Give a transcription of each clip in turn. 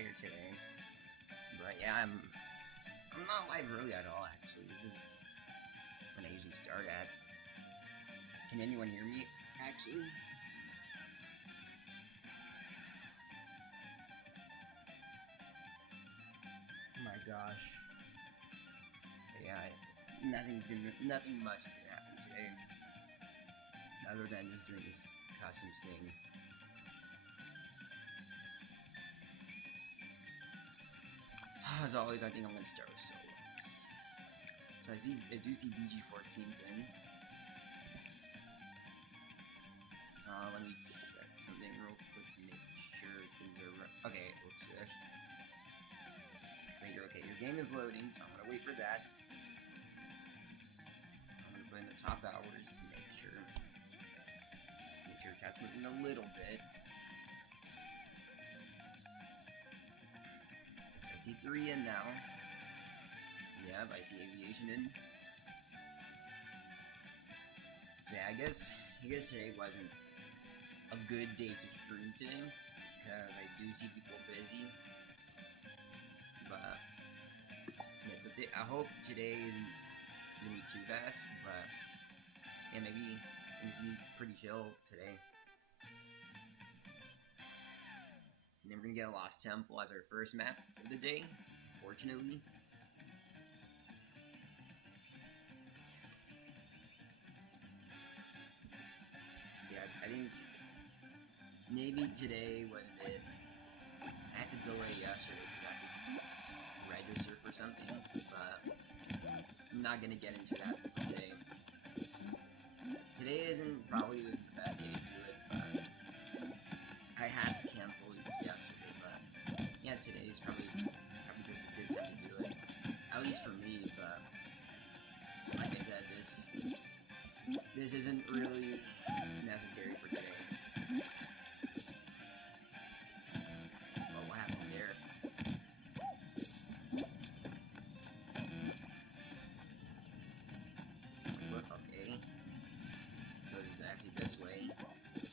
tired today. But yeah, I'm not live early at all, actually. This is when I usually start at. Can anyone hear me, actually? Oh my gosh. But yeah, nothing much is gonna happen today. Other than just doing this costumes thing. As always, I think I'm gonna start with solo. So I do see BG14 then. Let me check something real quick to make sure things are right. Okay, looks good. Okay, your game is loading, so I'm gonna wait for that. I'm gonna put in the top hours to make sure chat's moving a little bit. So I see 3 in now. Yep, I see aviation in. Yeah, I guess today wasn't a good day to stream today, because I do see people busy. But yeah, I hope today isn't gonna be too bad. But yeah, maybe it's gonna be pretty chill today. And then we're gonna get a Lost Temple as our first map of the day, fortunately. So yeah, I think maybe today was a bit. I had to delay yesterday because I had to register for something, but I'm not gonna get into that today. Today isn't probably the bad day to do it, but I had to cancel yesterday. But yeah, today is probably just a good time to do it, at least for me. But like I said, this isn't really necessary for today. But what happened there? Okay. So it's actually this way. Let's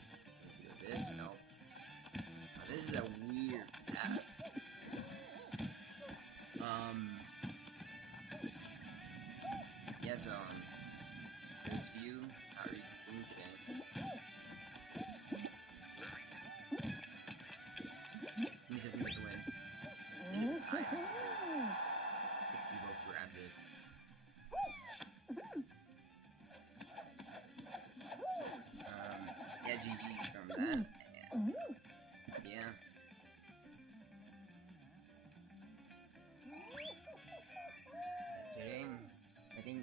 do this. Nope. Oh, this is a weird path. Yes, this view, how are you doing today? Let me see if we can make a win. I think it's a tie after this. Let's see if we both grabbed it. Yeah, GG from that. Yeah. Today, I think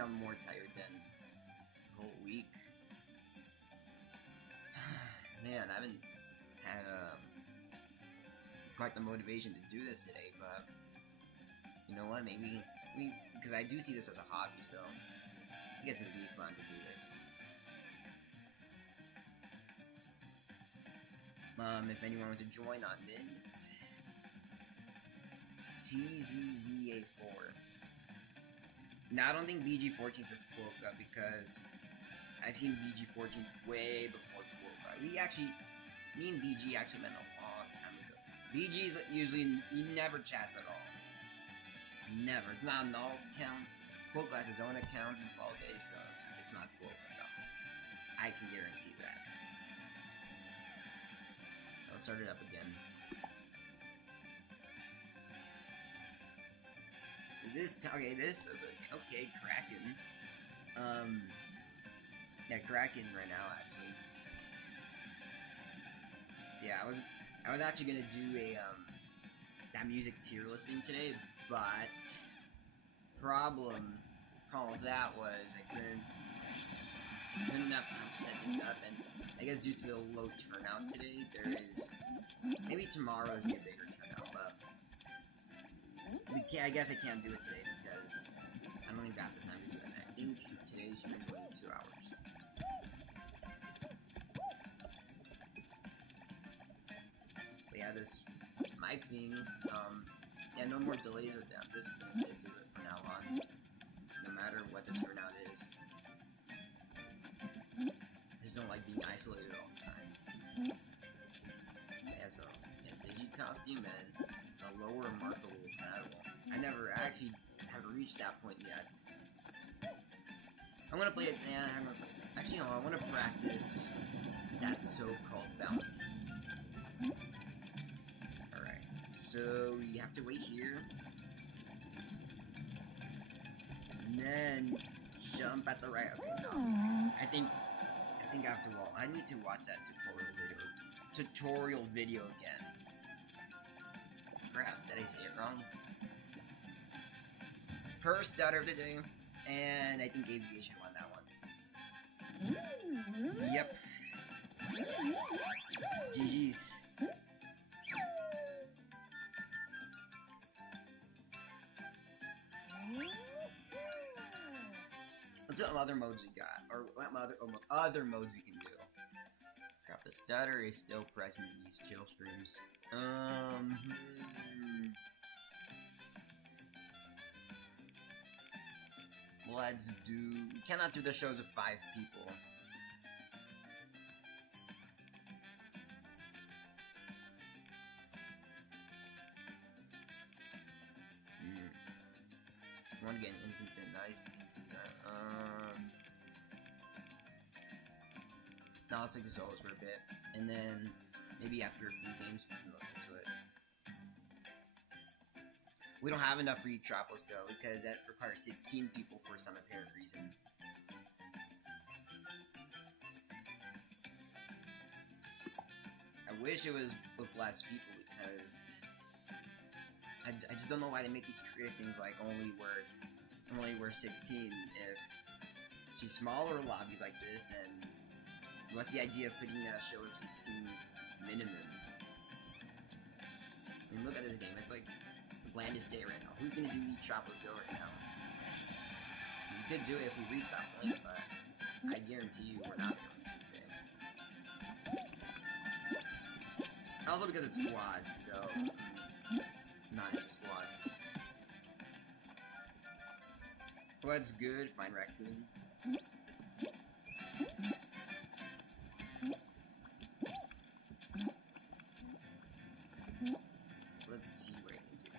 I'm more tired than the whole week. Man, I haven't had quite the motivation to do this today, but you know what? Maybe because I do see this as a hobby, so I guess it'd be fun to do this. If anyone wants to join on Min, it's TZVA4. Now, I don't think BG14 is Quokka because I've seen BG14 way before Quokka. Me and BG actually met a long time ago. BG's usually, he never chats at all. Never. It's not an alt account. Quokka has his own account in Fall Day, so it's not Quokka at all. I can guarantee that. I'll start it up again. So this is okay, Kraken. Yeah, Kraken right now actually. So yeah, I was actually gonna do a that music tier listing today, but problem with that was I couldn't have time to set things up, and I guess due to the low turnout today, there is maybe tomorrow is gonna be a bigger turnout, but I guess I can't do it today because I don't think I have the time to do it. I think today's stream is only 2 hours. But yeah, this mic thing, yeah, no more delays with that. I'm just gonna stick to it from now on, no matter what the turnout is. I just don't like being isolated all the time. Yeah, so yeah, Digi costume. Demon, the lower markable battle. I never actually have reached that point yet. I'm gonna play it, and I'm gonna play it. Actually, no, I want to practice that so-called bounty. Alright, so we have to wait here. And then jump at the right. Okay, no. I think I have to. I need to watch that tutorial video again. Crap, did I say it wrong? First stutter of the day, and I think Aviation won that one. Yep. GG's. Let's see what other modes we got, or what other modes we can do. Crap, the stutter is still present in these chill streams. Let's do. We cannot do the shows of 5 people. I want to get an instant nice. Now let's take the solos for a bit, and then maybe after a few games we can look into it. We don't have enough for Metropolis though, because that requires 16 people for some apparent reason. I wish it was with less people, because I just don't know why they make these creative things like only worth 16. If she's smaller lobbies like this, then what's the idea of putting a show of 16 minimum? I mean, look at this game. It's like the blandest day right now. Who's gonna do Metropolis Go right now? We could do it if we reach that point, but I guarantee you we're not going to today. Also because it's squad, so not just squad. What's good? Fine raccoon. Let's see what I can do.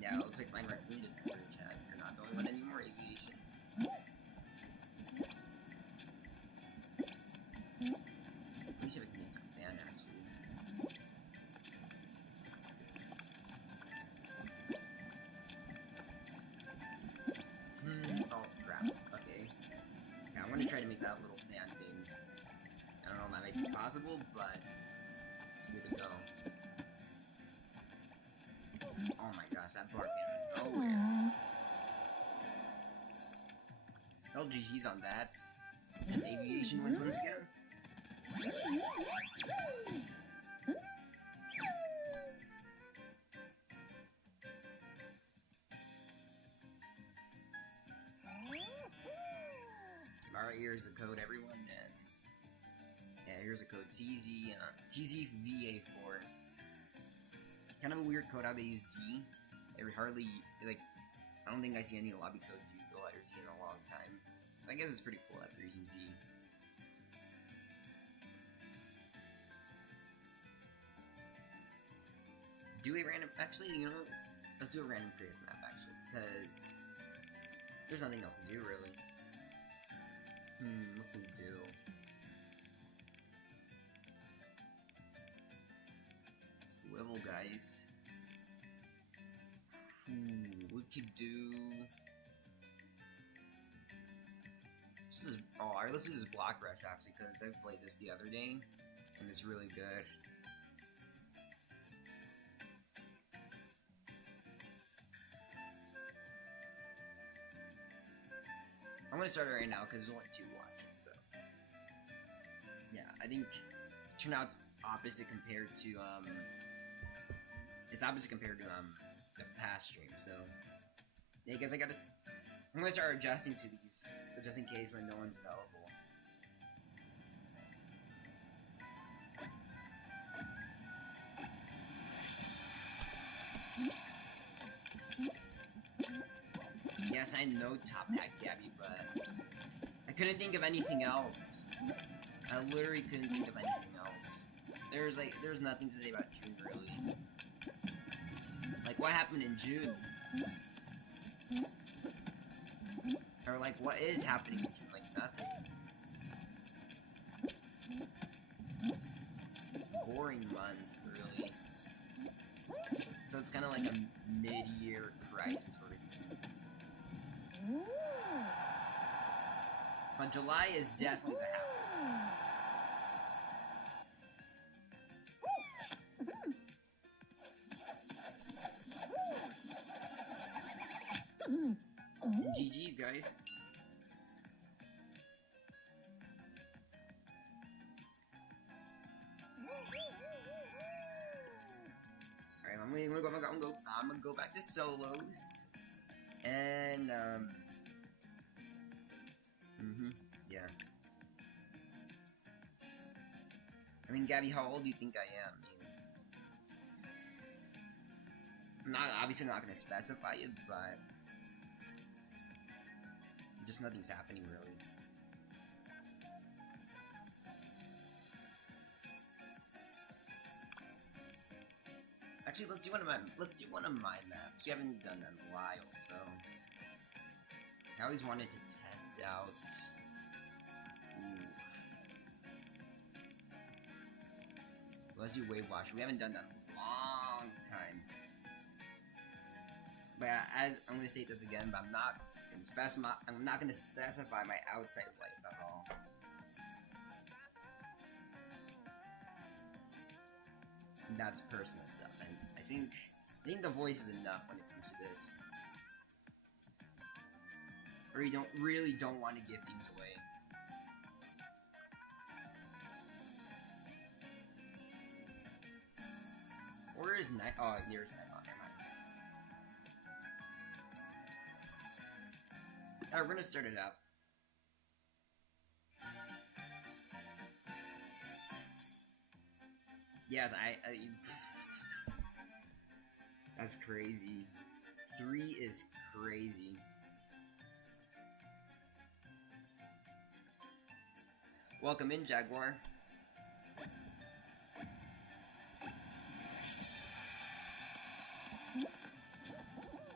Yeah, it looks like Fine Raccoon just got in chat. You're not the only one anymore, Aviation. Let me see if I can make a fan, actually. Oh, crap. Okay. Yeah, I'm gonna try to make that little fan thing. I don't know if that might be possible, but it's good to go. Oh my gosh, that bar came out of nowhere. LGG's on that. And Aviation wins once again. Alright, here's the code, everyone, and yeah, here's the code TZVA4. Kind of a weird code how they use Z. They hardly, like, I don't think I see any lobby codes use the letter Z in a long time. So I guess it's pretty cool that they're using Z. Do a random, actually, you know, let's do a random creative map, actually, because there's nothing else to do, really. What can we do? Swivel, guys. We could do... Alright, let's do this Block Rush, actually, because I played this the other day, and it's really good. I'm gonna start it right now because there's only 2 watching, so yeah, I think it turned out opposite compared to the past stream. So yeah, guys, I'm gonna start adjusting to these just in case when no one's available. Yes, I I know top hat Gabby, but I couldn't think of anything else. I literally couldn't think of anything else. There's nothing to say about June, really. Like, what happened in June? Or, like, what is happening in June? Like, nothing. Boring month, really. So it's kind of like a mid-year crisis sort of thing. But July is definitely the happy. GG's, guys. Alright, I'm gonna go back to solos. And, yeah. I mean, Gabby, how old do you think I am? I'm obviously not gonna specify it, but just nothing's happening, really. Actually, let's do one of my maps. We haven't done that in a while, so I always wanted to test out. Ooh. Let's do Wave Wash. We haven't done that in a long time. But as I'm gonna say this again, but I'm not gonna specify my outside life at all. That's personal stuff, and I think the voice is enough when it comes to this. Or you really don't want to give things away. Or is night? Oh, there's night. Oh, never mind. Alright, we're gonna start it up. Yes, that's crazy. 3 is crazy. Welcome in, Jaguar.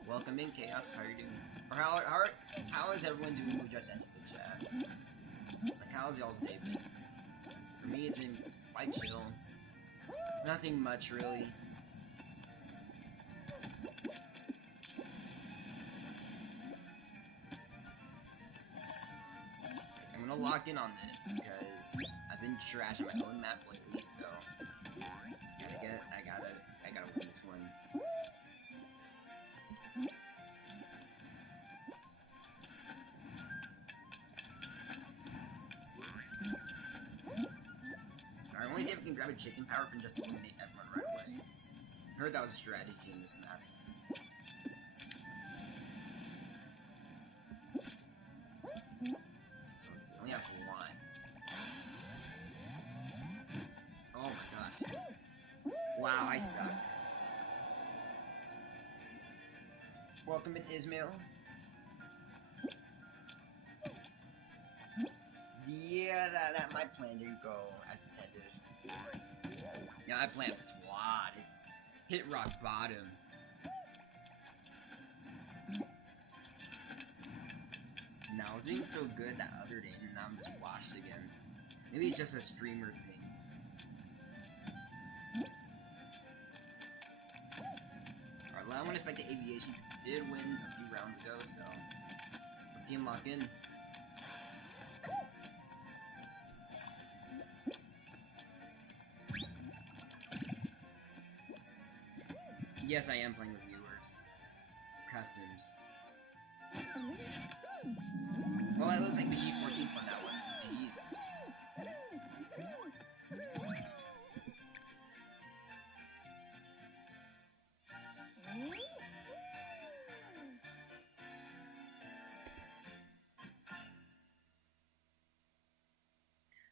Welcome in, Chaos. How are you doing? Or how is everyone doing who just entered the chat? Like, how's y'all's day been? For me, it's been quite chill. Nothing much, really. I'm gonna lock in on this because I've been trashing my own map lately, so I gotta win this one. Alright, I want to see if we can grab a chicken power and just eliminate everyone right away. I heard that was a strategy in this map. So, we only have one. Oh my gosh. Wow, I suck. Welcome in, Ismail. Yeah, that my plan didn't go as intended. Yeah, I planned flawed. It's hit rock bottom. No, I was doing so good that other day, and now I'm just washed again. Maybe it's just a streamer thing. Alright, well, I want to expect the aviation because it did win a few rounds ago, so let's see him lock in. Yes, I am playing with viewers. Customs. Well, it looks like the G14 won that one. Jeez.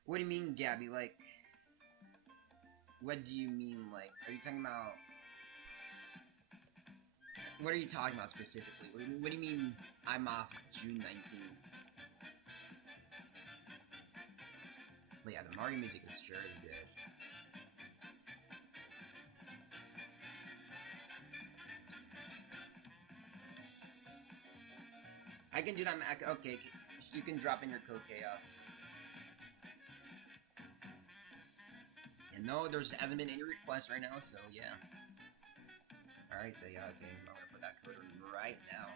What do you mean, Gabby? Like, what do you mean, like, are you talking about... What are you talking about specifically? What do you mean I'm off June 19th? But yeah, the Mario music is sure is good. I can do that, okay, you can drop in your code Chaos. And no, there hasn't been any requests right now, so yeah. Alright, so yeah, okay, I'm gonna put that code in right now.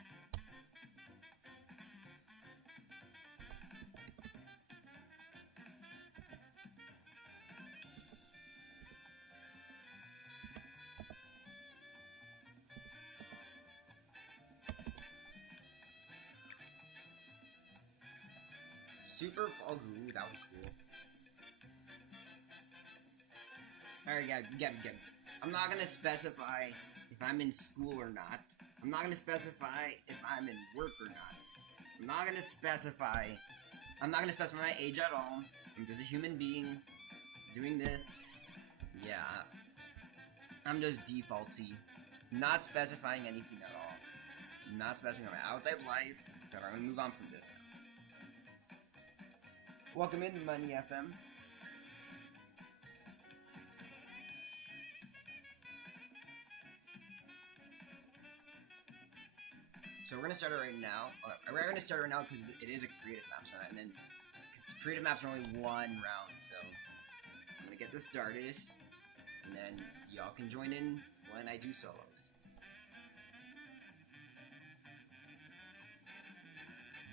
Super, oh, ooh, that was cool. Alright, yeah, I'm not gonna specify if I'm in school or not. I'm not gonna specify if I'm in work or not. I'm not gonna specify my age at all. I'm just a human being doing this. Yeah, I'm just defaulty. Not specifying anything at all. Not specifying my outside life. So I'm gonna move on from this. Welcome in, Money FM. So we're gonna start it right now. We're gonna start it right now because it is a creative map, so and then creative maps are only one round, so I'm gonna get this started, and then y'all can join in when I do solos.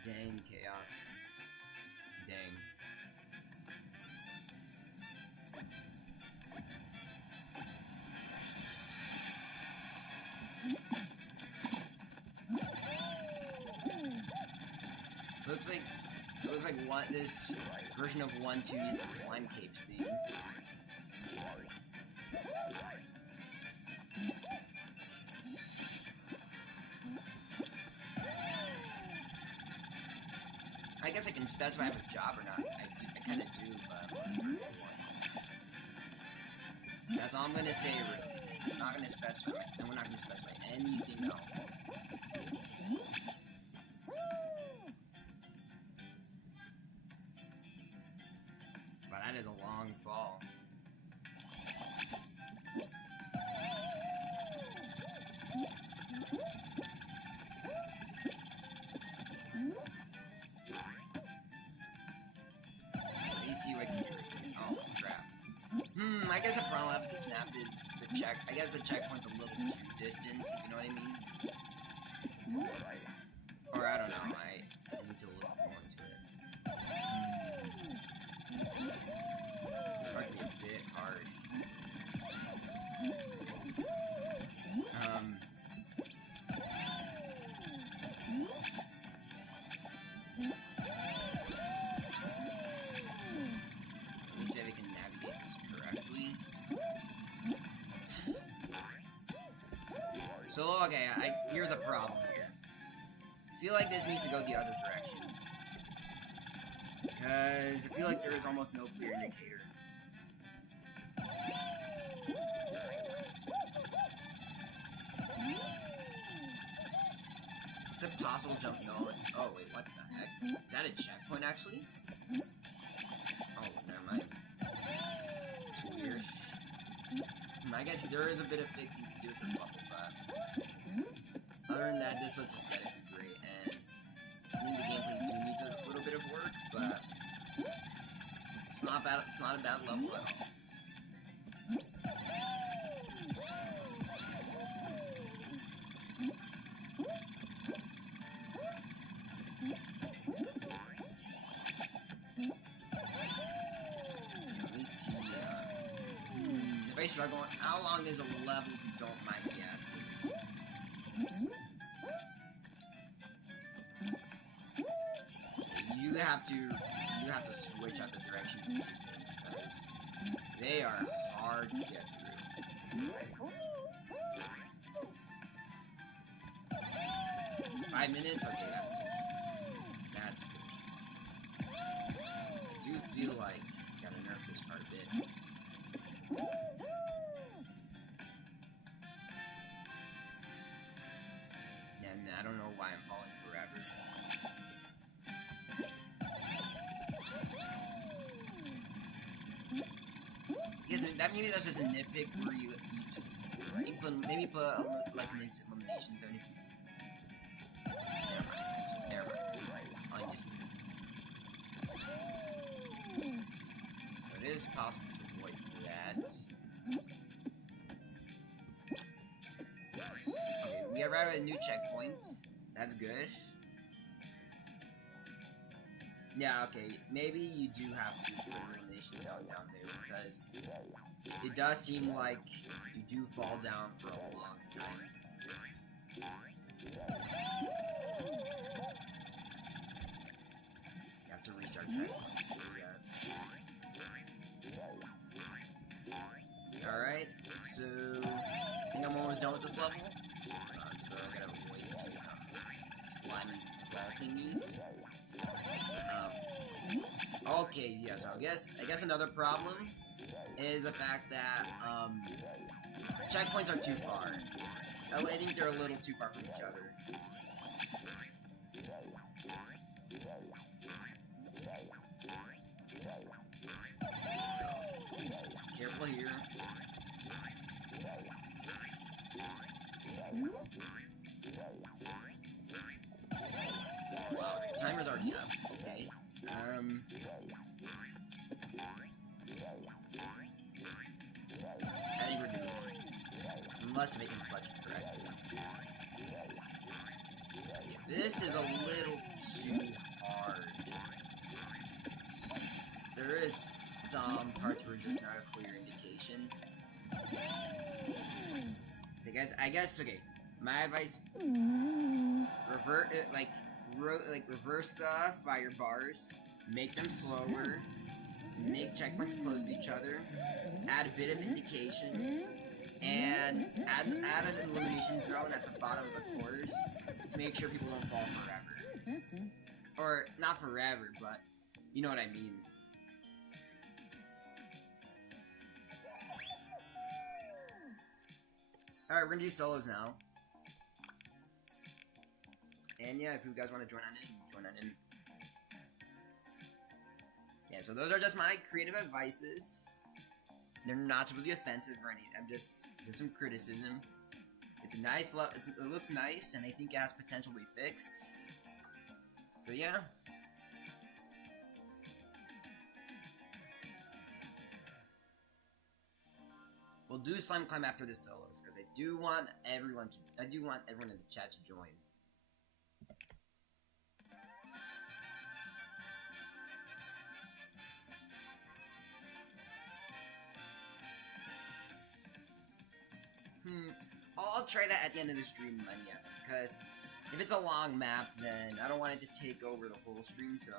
Dang, Chaos. Dang. So it looks like this version of 1-2 is the slime capes theme. I guess I can specify if it's a job or not. I kind of do, but that's all I'm gonna say. Really. I'm not gonna specify, and we're not gonna specify anything else. But that is a long fall. Oh crap. I guess the problem with this map is I guess the checkpoint's a little too distant, if you know what I mean? Or I don't know, I need to look more into it. It's might be a bit hard. Let me see if I can navigate this correctly. So, okay, here's a problem here. I feel like this needs to go the other direction. Because I feel like there is almost no clear indicator. Is it possible to jump? No. Oh, wait, what the heck? Is that a checkpoint, actually? Oh, never mind. It's weird. I guess there is a bit of fixing to do with this level, but other than that, this looks aesthetically great, and I think the gameplay needs a little bit of work, but it's not bad. It's not a bad level at all. If I struggle, how long is a level if you don't mind me asking? You have to switch out the direction of these things because they are hard to get through. 5 minutes? Okay, that's good. I do feel like you gotta nerf this part a bit. maybe that's just a nitpick where you just maybe put like an instant elimination zone. Never mind. So it is possible to avoid that. Okay, we arrived at a new checkpoint. That's good. Yeah, okay, maybe you do have to put elimination zone down there because it does seem like you do fall down for a long time. You have to restart that. Alright, so I think I'm almost done with this level. So I gotta wait for the slimy ball thingies. Okay, yeah, so I guess another problem is the fact that checkpoints are too far. I think they're a little too far from each other. Careful here. Wow, timer's already up. Okay. I think we're doing it. Unless we can clutch it correctly. Yeah, this is a little too hard. There is some parts where just not a clear indication. So I guess, okay, my advice, reverse stuff by your bars, make them slower, make checkpoints close to each other, add a bit of indication, and add an elimination zone at the bottom of the course to make sure people don't fall forever. Or, not forever, but you know what I mean. Alright, we're gonna do solos now. And yeah, if you guys want to join on in. Yeah, so those are just my creative advices. They're not supposed to be offensive or anything. I'm just some criticism. It's a nice it looks nice, and I think it has potential to be fixed. So yeah. We'll do slime climb after the solos, because I do want everyone in the chat to join. I'll try that at the end of the stream, yeah, because if it's a long map, then I don't want it to take over the whole stream, so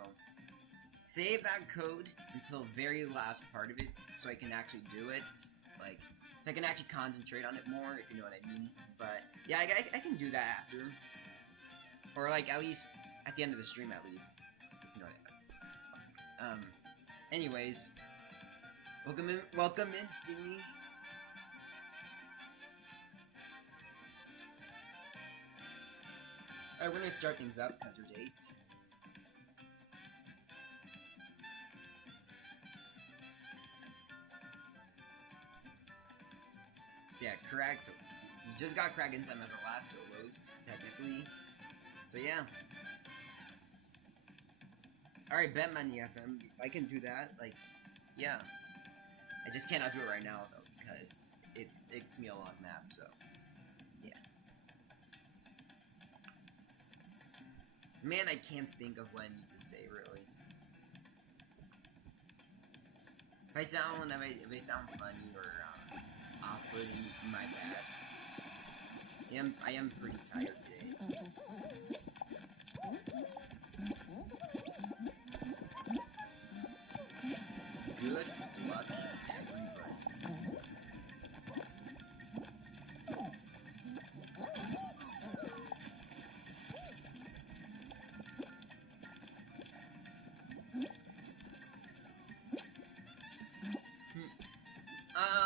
save that code until the very last part of it, so I can actually do it, like, so I can actually concentrate on it more, if you know what I mean. But yeah, I can do that after, or like at least at the end of the stream, at least, if you know what I mean. Anyways, welcome in, Stingy. Alright, we're gonna start things up because there's 8. Yeah, correct. So we just got Crag Inside as our last solos, technically. So yeah. Alright, Batman FM. I can do that. Like, yeah. I just cannot do it right now though, because it's me a long map, so yeah. Man, I can't think of what I need to say, really. If I sound funny or off-putting, my bad. I am pretty tired today. Good luck, everybody.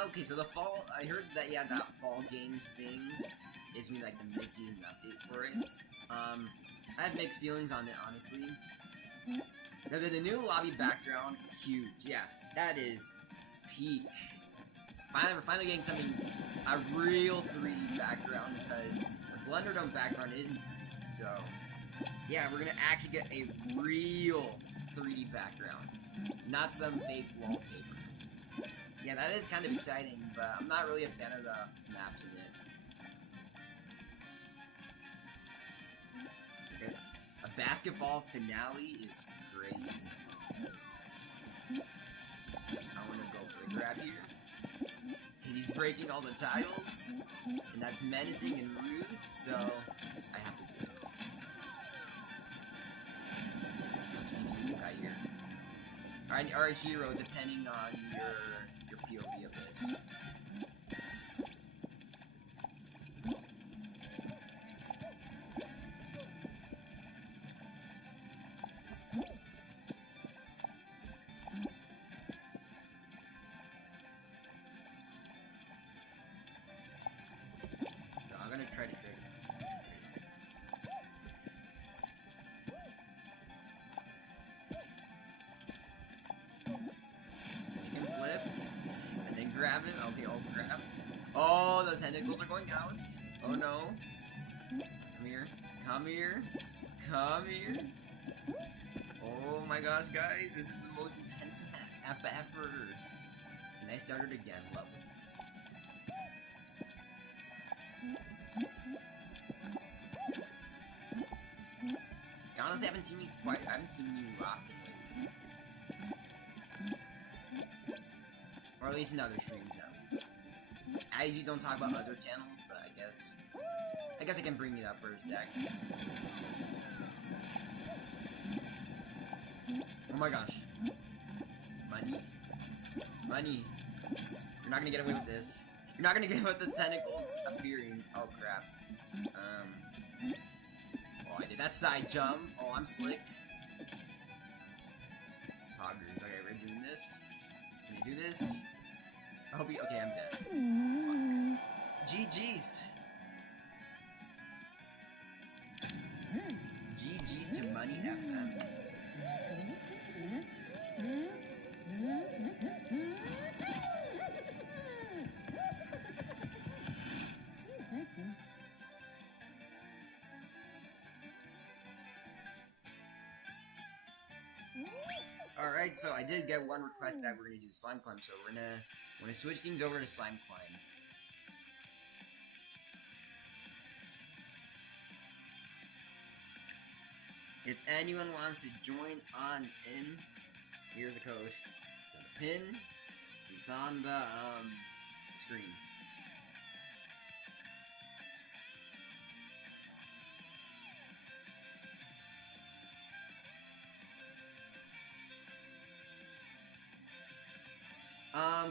Okay, so the fall, I heard that, yeah, that fall games thing is gonna be like the mid-season update for it. I have mixed feelings on it, honestly. The new lobby background, huge, yeah, that is peak. We're finally getting something, a real 3D background, because the Blender Dome background isn't. So, yeah, we're gonna actually get a real 3D background, not some fake wallpaper. Yeah, that is kind of exciting, but I'm not really a fan of the maps in it. Okay. A basketball finale is great. I want to go for the grab here. And he's breaking all the tiles, and that's menacing and rude, so I have to do it. Right here. Or a hero, depending on your POV of this. So I'm gonna try to trigger. You can flip, and then grab it. Okay, I'll grab. Oh, the tentacles are going out. Oh no. Come here. Come here. Come here. Oh my gosh, guys. This is the most intense map ever. And I started again. Love it. Honestly, I haven't seen you often lately. Or at least in other streams, at least. I usually don't talk about other channels, but I guess I can bring it up for a sec. Oh my gosh. Money. Money. You're not gonna get away with this. You're not gonna get away with the tentacles appearing. Oh crap. Oh, I did that side jump. Oh, I'm slick. Poggers. Okay, we're doing this. Can you do this? I hope you. Okay, I'm dead. Fuck. GG's. GG to Money FM. Alright, so I did get one request that we're gonna do Slime Climb, so we're gonna switch things over to Slime Climb. If anyone wants to join on in, here's a code. It's on the pin. It's on the screen.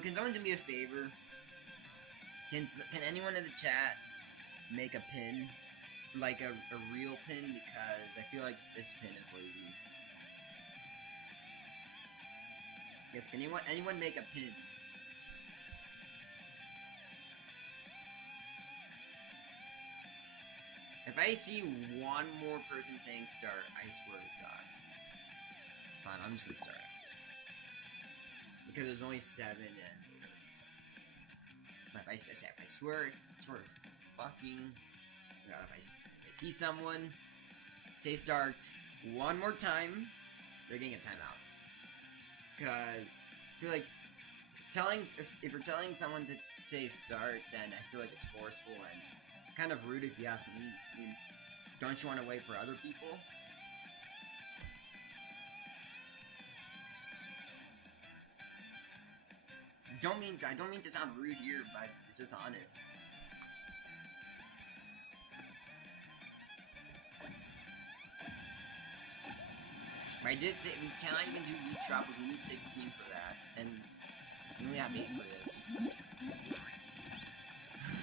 Can someone do me a favor? Can anyone in the chat make a pin? Like a real pin, because I feel like this pin is lazy. Yes, can anyone make a pin? If I see one more person saying start, I swear to God. Fine, I'm just gonna start. Because there's only 7 and 8. But if I swear fucking God, if I see someone say start one more time, they're getting a timeout. Because I feel like if you're telling someone to say start, then I feel like it's forceful and kind of rude if you ask me. I mean, don't you want to wait for other people? I don't mean to sound rude here, but it's just honest. I did say we cannot even do loot droppers. We need 16 for that, and we only have 8 for this.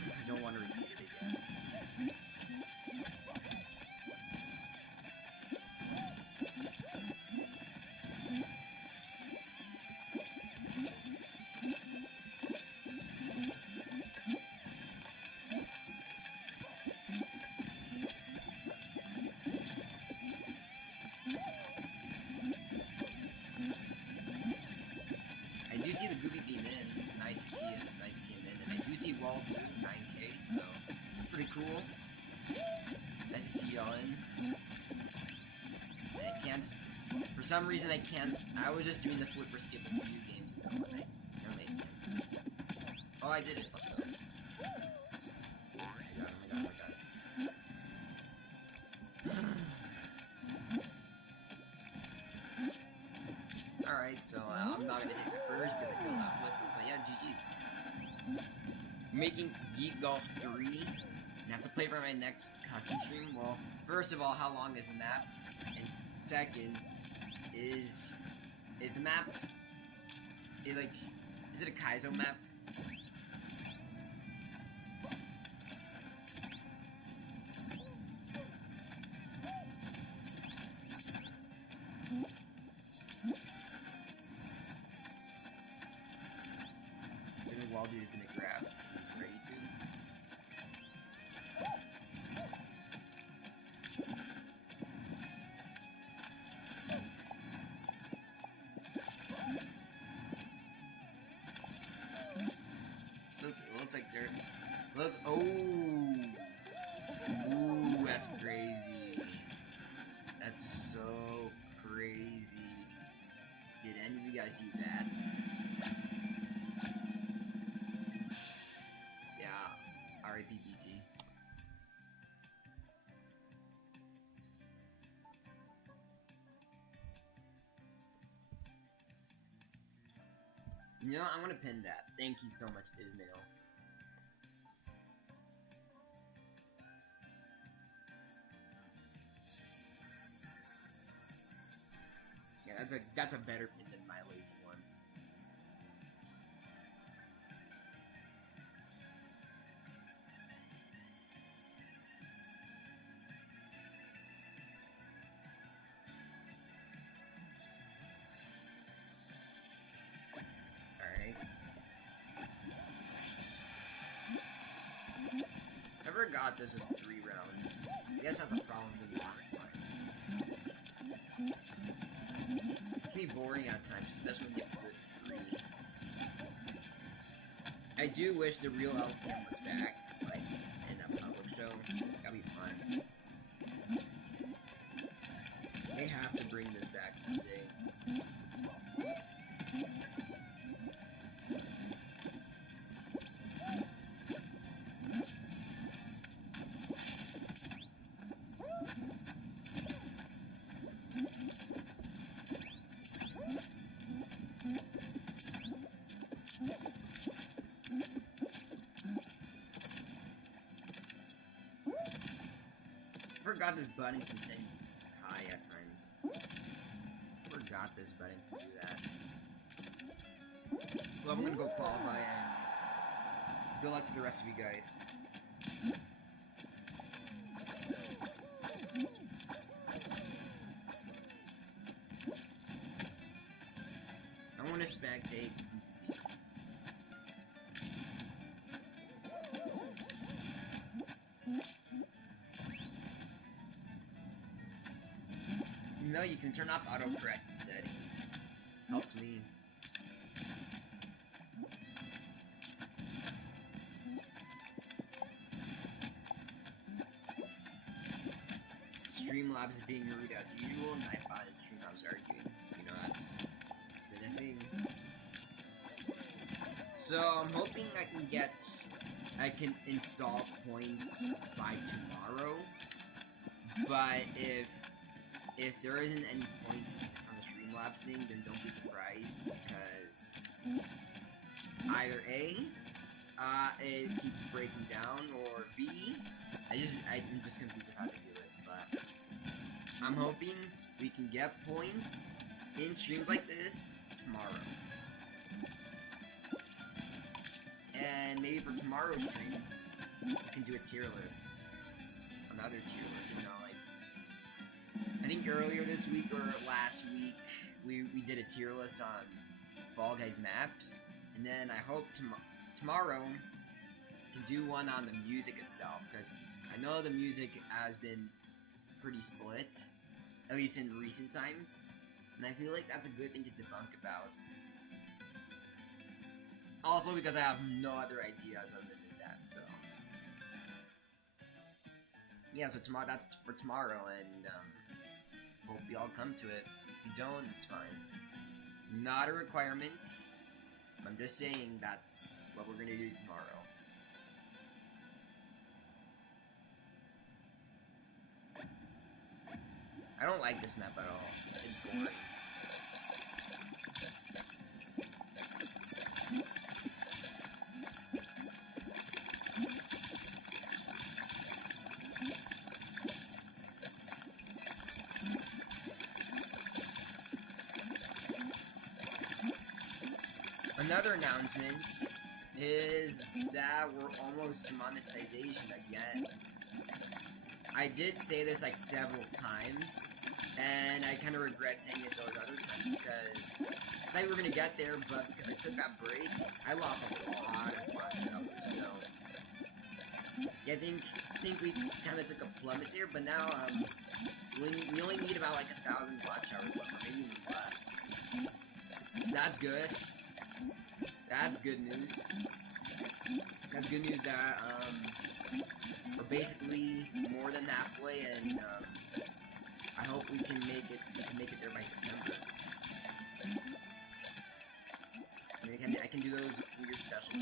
I don't want to repeat it again. I do see the Goofy beam in. Nice to see it. Nice to see some reason I can't. I was just doing the flipper skip a few games ago, and apparently I can't. Oh, I did it. Let's go. I got it. Alright, so I'm not gonna hit the first because I killed that flipper, but yeah, GG's. Making Geek Golf 3. And have to play for my next custom stream. Well, first of all, how long is the map? And second, is the map is it a Kaizo map? I think Waldo is gonna grab. He's ready to. It looks like they're. Oh! Ooh, that's crazy. That's so crazy. Did any of you guys see that? Yeah, RIP BT. You know, I'm gonna pin that. Thank you so much, Ismail. Yeah, that's a better pin than my lazy one. I forgot this was 3 rounds. I guess that's a problem with the water fight. It can be boring at times, especially when you have 3. I do wish the real LTM was back, like, in a public show. That'd be fun. They have to bring this back someday. Forgot this button can stay high at times. Forgot this button can do that. Well, I'm gonna go qualify and good luck to the rest of you guys. I want to spectate. No, you can turn off autocorrect settings. Helps me. Streamlabs is being rude as usual, and I thought Streamlabs arguing. You know, that's been a thing. So I'm hoping I can install points by tomorrow. But if there isn't any points on the Streamlabs thing, then don't be surprised, because either A, it keeps breaking down, or B, I'm just confused of how to do it. But I'm hoping we can get points in streams like this tomorrow. And maybe for tomorrow's stream, we can do a tier list. Another tier list, you know, like, I think earlier this week or last week, we did a tier list on Fall Guys maps, and then I hope tomorrow we can do one on the music itself, because I know the music has been pretty split, at least in recent times, and I feel like that's a good thing to debunk about. Also because I have no other ideas other than that, so. Yeah, so tomorrow, that's for tomorrow, and hope we all come to it. If you don't, it's fine. Not a requirement. I'm just saying that's what we're gonna do tomorrow. I don't like this map at all. It's boring. Another announcement is that we're almost to monetization again. I did say this like several times, and I kind of regret saying it those other times because I thought we were gonna get there, but because I took that break, I lost a lot of watch hours. So yeah, I think we kind of took a plummet there, but now we only need about like 1,000 watch hours left, or maybe even less. That's good. That's good news. That's good news that we're basically more than halfway, and I hope we can make it. We can make it there by September. I can do those weird special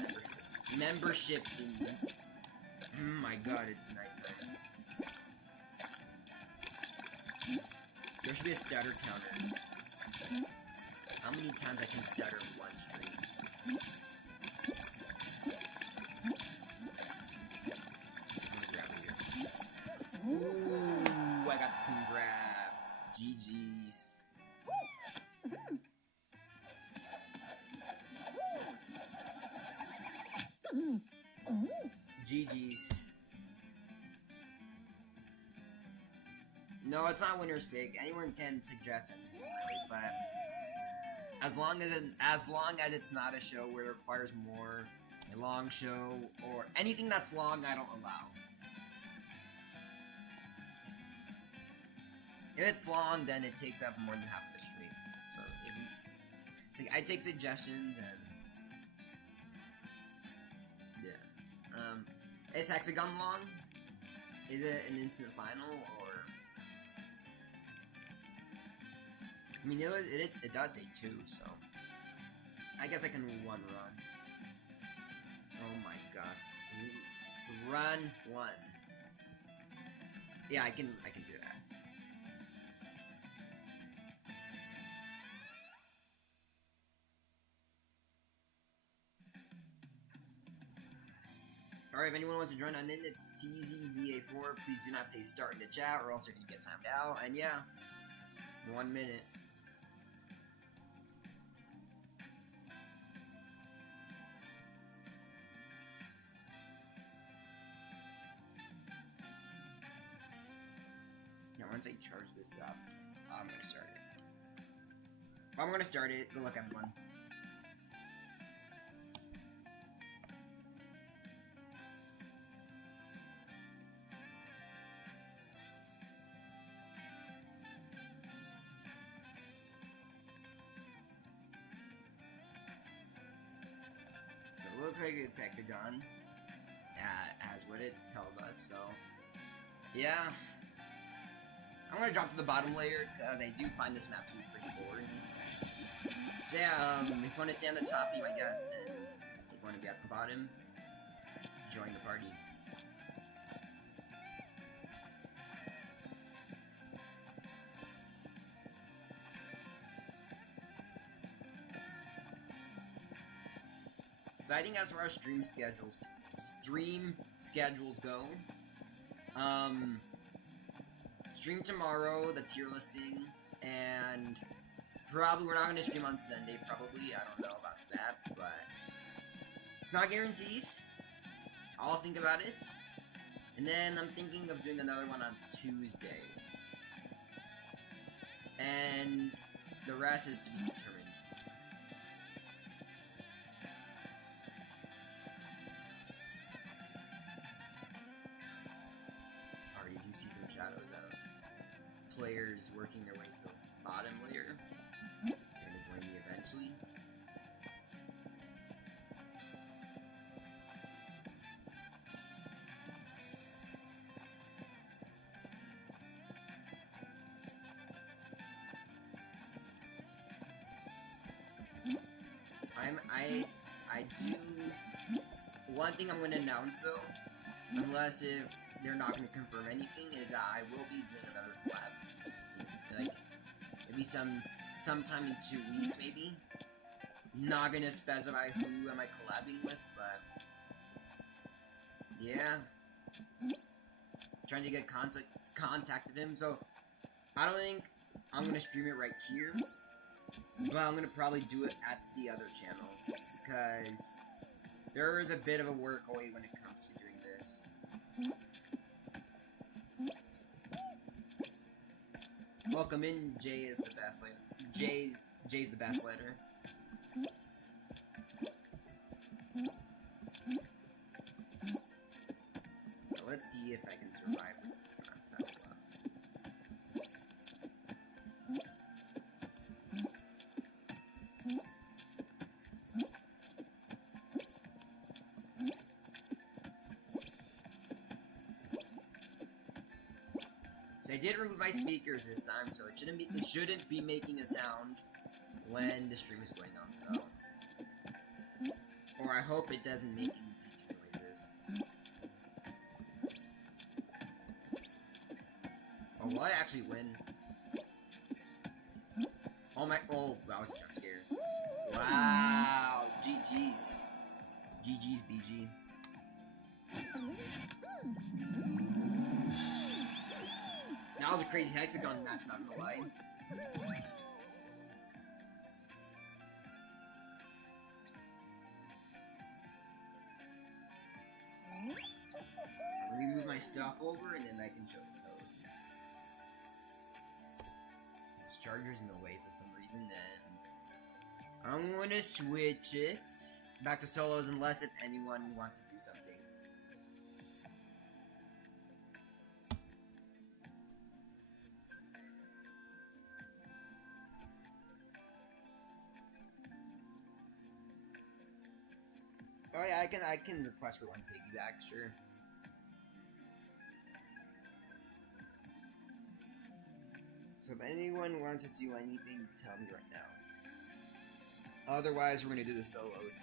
membership things. Oh my god, it's nighttime. There should be a stutter counter. How many times I can stutter in one stream? Ooh, I got the king grab. GG's. GG's. No, it's not winner's pick. Anyone can suggest anything, really, but as long as it's not a show where it requires more, a long show, or anything that's long, I don't allow. If it's long, then it takes up more than half the stream. So I take suggestions and yeah. Is Hexagon long? Is it an instant final or? I mean, it does say 2, so I guess I can one run. Oh my god, run 1. Yeah, I can do that. Alright, if anyone wants to join on in, it's TZVA4. Please do not say start in the chat or else you're going to get timed out. And yeah, 1 minute. Now, once I charge this up, I'm going to start it. I'm going to start it. Good luck, everyone. Looks like it's Hexagon, as what it tells us, so, yeah, I'm gonna drop to the bottom layer, because I do find this map to be pretty boring. So yeah, if you want to stay on the top, be my guest, and if you want to be at the bottom, join the party. So I think as far as stream schedules go, stream tomorrow, the tier listing, and probably we're not going to stream on Sunday, probably, I don't know about that, but it's not guaranteed. I'll think about it, and then I'm thinking of doing another one on Tuesday, and the rest is to be determined. Players working their way to the bottom layer. They're going to join me eventually. I do. One thing I'm gonna announce though, unless if they're not gonna confirm anything, is that I will be doing another collab. Like maybe sometime in 2 weeks, maybe. Not gonna specify who am I collabing with, but yeah. Trying to get contacted him, so I don't think I'm gonna stream it right here, but I'm gonna probably do it at the other channel because there is a bit of a workload when it comes to doing this. Welcome in, Jay is the best letter. Jay's the best letter. Let's see if I can survive with this amount of time left. So I did remove my speakers this time, so it shouldn't be making a sound when the stream is going on, so. Or I hope it doesn't make any noises. Oh, will I actually win? Oh, that was a jump scare. Wow, GG's. GG's, BG. That was a crazy hexagon match, not gonna lie. Let me move my stuff over and then I can show the code. This charger's in the way for some reason, then I'm gonna switch it back to solos unless if anyone wants to do something. Oh yeah, I can request for one piggyback, sure. So if anyone wants to do anything, tell me right now. Otherwise, we're gonna do the solos.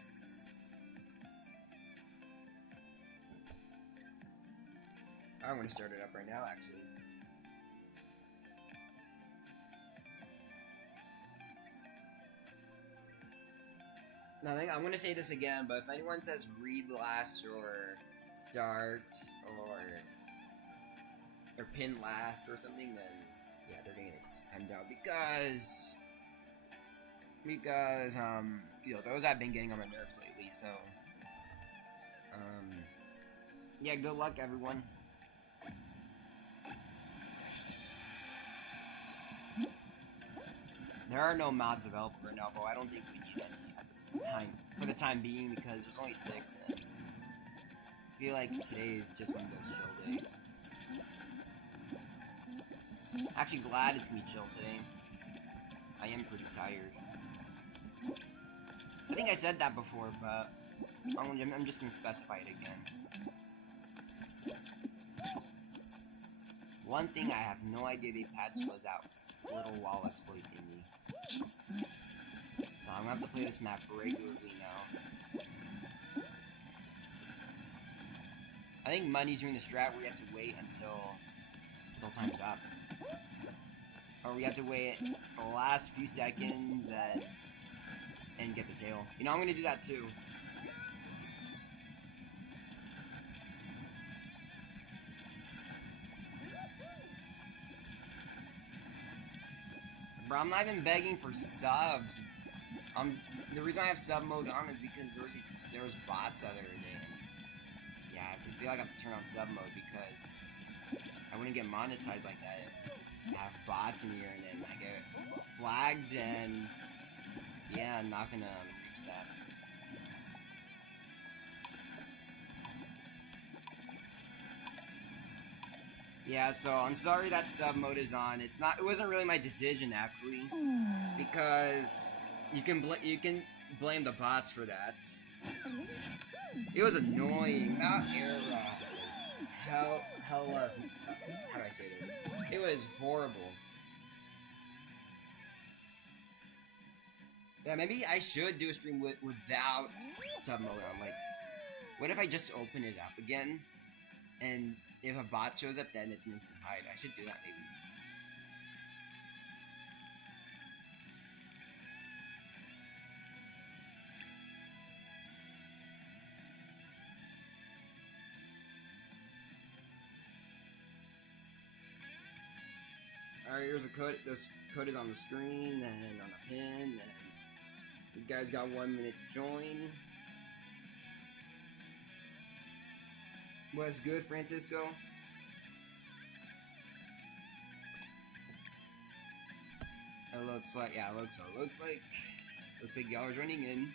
I'm gonna start it up right now, actually. Nothing. I'm gonna say this again, but if anyone says read last or start or pin last or something, then yeah, they're gonna get timed out because you know, those I've been getting on my nerves lately. So yeah, good luck everyone. There are no mods available right now, but I don't think we need any for the time being because there's only 6 and I feel like today is just one of those chill days. Actually glad it's gonna be chill today. I am pretty tired. I think I said that before, but I'm just gonna specify it again. One thing I have no idea they patched was that little wall exploit thingy. So I'm gonna have to play this map regularly now. I think money's doing the strat where you have to wait until time's up. Or we have to wait the last few seconds and get the tail. You know, I'm gonna do that too. Bro, I'm not even begging for subs. The reason I have sub mode on is because there was bots the other day. Yeah, I feel like I have to turn on sub mode because I wouldn't get monetized like that if I have bots in here and then I get flagged and yeah, I'm not gonna reach that. Yeah, so I'm sorry that sub mode is on. It wasn't really my decision actually, because you can blame the bots for that. It was annoying. That era, how do I say this? It was horrible. Yeah, maybe I should do a stream without sub mode on. Like, what if I just open it up again, and if a bot shows up, then it's an instant hide. I should do that maybe. Alright, here's a code. This code is on the screen and on a pin. And you guys got 1 minute to join. What's good, Francisco? It looks like, yeah, looks like y'all are joining in.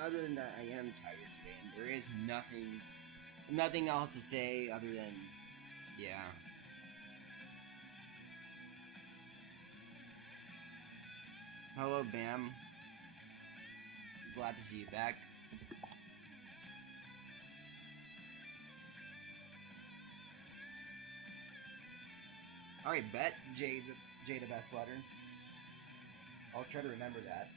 Other than that, I am tired today, and there is nothing else to say other than, yeah. Hello, Bam. Glad to see you back. Alright, bet J the best letter. I'll try to remember that.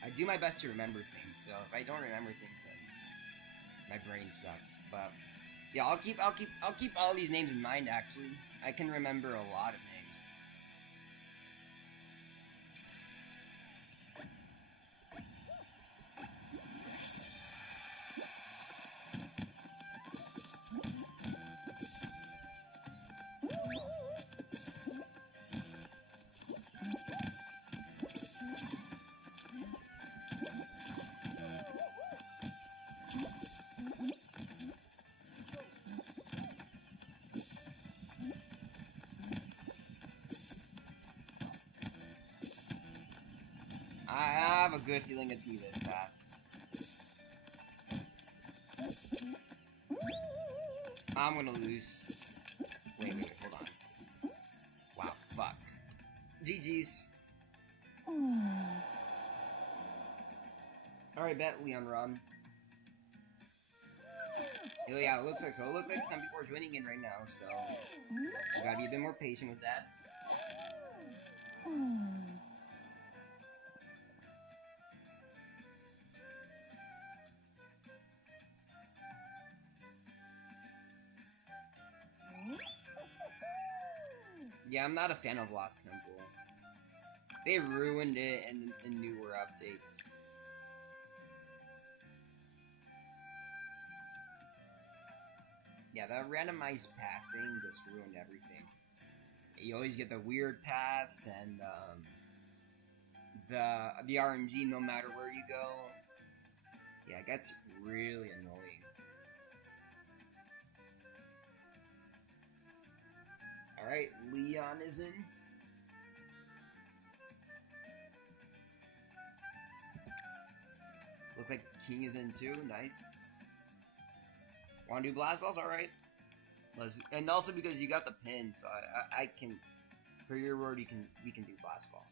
I do my best to remember things, so if I don't remember things, then my brain sucks. But yeah, I'll keep all these names in mind. Actually, I can remember a lot of names. I have a good feeling it's gonna be this path. I'm gonna lose. Wait, hold on. Wow, fuck. GG's. Alright, bet Leon Ron. Yeah, it looks like so. It looks like some people are joining in right now, so you gotta be a bit more patient with that. Yeah, I'm not a fan of Lost Temple. They ruined it in newer updates. Yeah, that randomized path thing just ruined everything. You always get the weird paths and the RNG no matter where you go. Yeah, it gets really annoying. Alright, Leon is in. Looks like King is in too, nice. Wanna do blast balls? Alright. And also because you got the pin, so I can, for your word, we can do blast ball.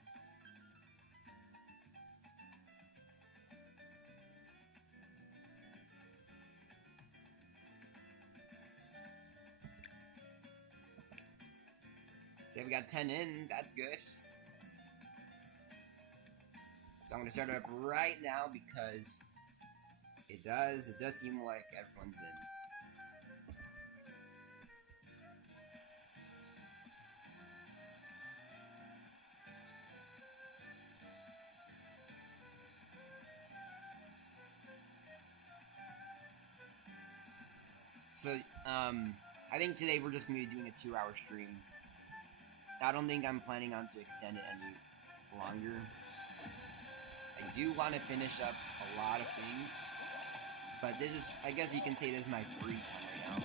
So we got 10 in, that's good. So I'm gonna start it up right now because it does seem like everyone's in. So, I think today we're just gonna be doing a 2-hour stream. I don't think I'm planning on to extend it any longer. I do want to finish up a lot of things, but this is, I guess you can say this is my free time right now.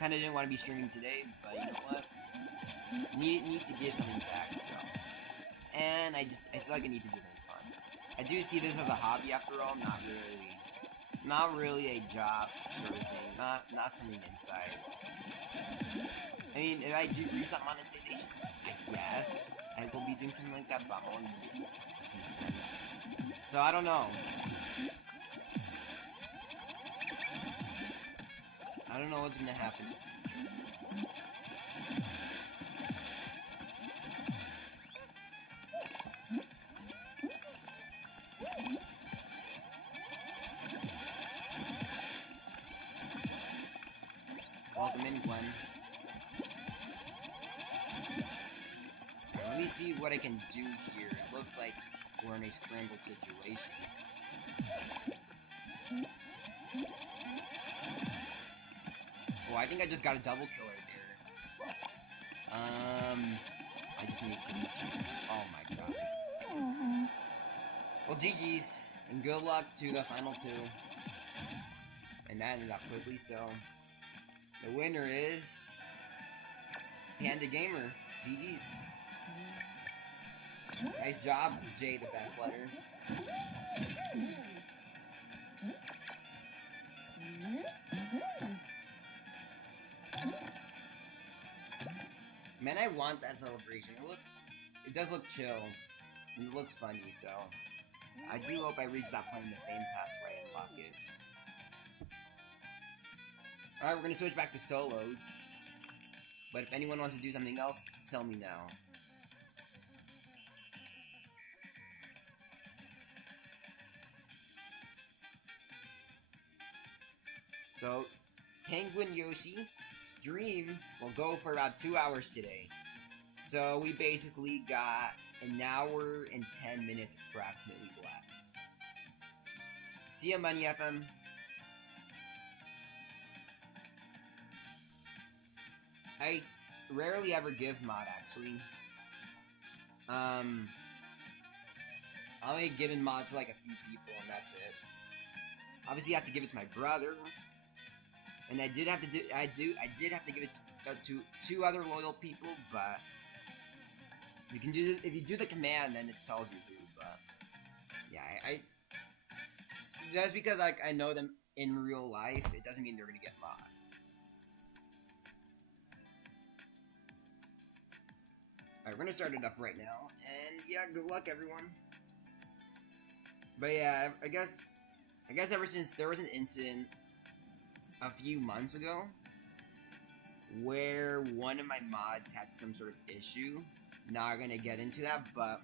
Kinda didn't want to be streaming today, but you know what? Need to give something back, so. And I feel like I need to do something fun. I do see this as a hobby after all, not really a job sort of thing, not something inside. I mean, if I do reset monetization, I guess I will be doing something like that, but I won't do it. So I don't know. I don't know what's gonna happen. Welcome in, Glenn. Let me see what I can do here. It looks like we're in a scrambled situation. Oh, I think I just got a double kill right there. I just need to... Oh my god. Well, GG's, and good luck to the final two. And that ended up quickly, so... The winner is... Panda Gamer. GG's. Nice job, Jay the Best Letter. Man, I want that celebration. It does look chill. And it looks funny, so... I do hope I reach that point in the Fame Pass where I unlock it. Alright, we're gonna switch back to solos. But if anyone wants to do something else, tell me now. So, Penguin Yoshi's stream will go for about 2 hours today. So, we basically got an hour and 10 minutes approximately left. See ya, Money FM. I rarely ever give mod, actually. I only given mod to like a few people, and that's it. Obviously, I have to give it to my brother, and I did have to give it to 2 other loyal people. But you can do if you do the command, then it tells you who. But yeah, I just because like I know them in real life, it doesn't mean they're gonna get mod. Alright, we're gonna start it up right now, and yeah, good luck everyone. But yeah, I guess ever since there was an incident a few months ago where one of my mods had some sort of issue, not gonna get into that, but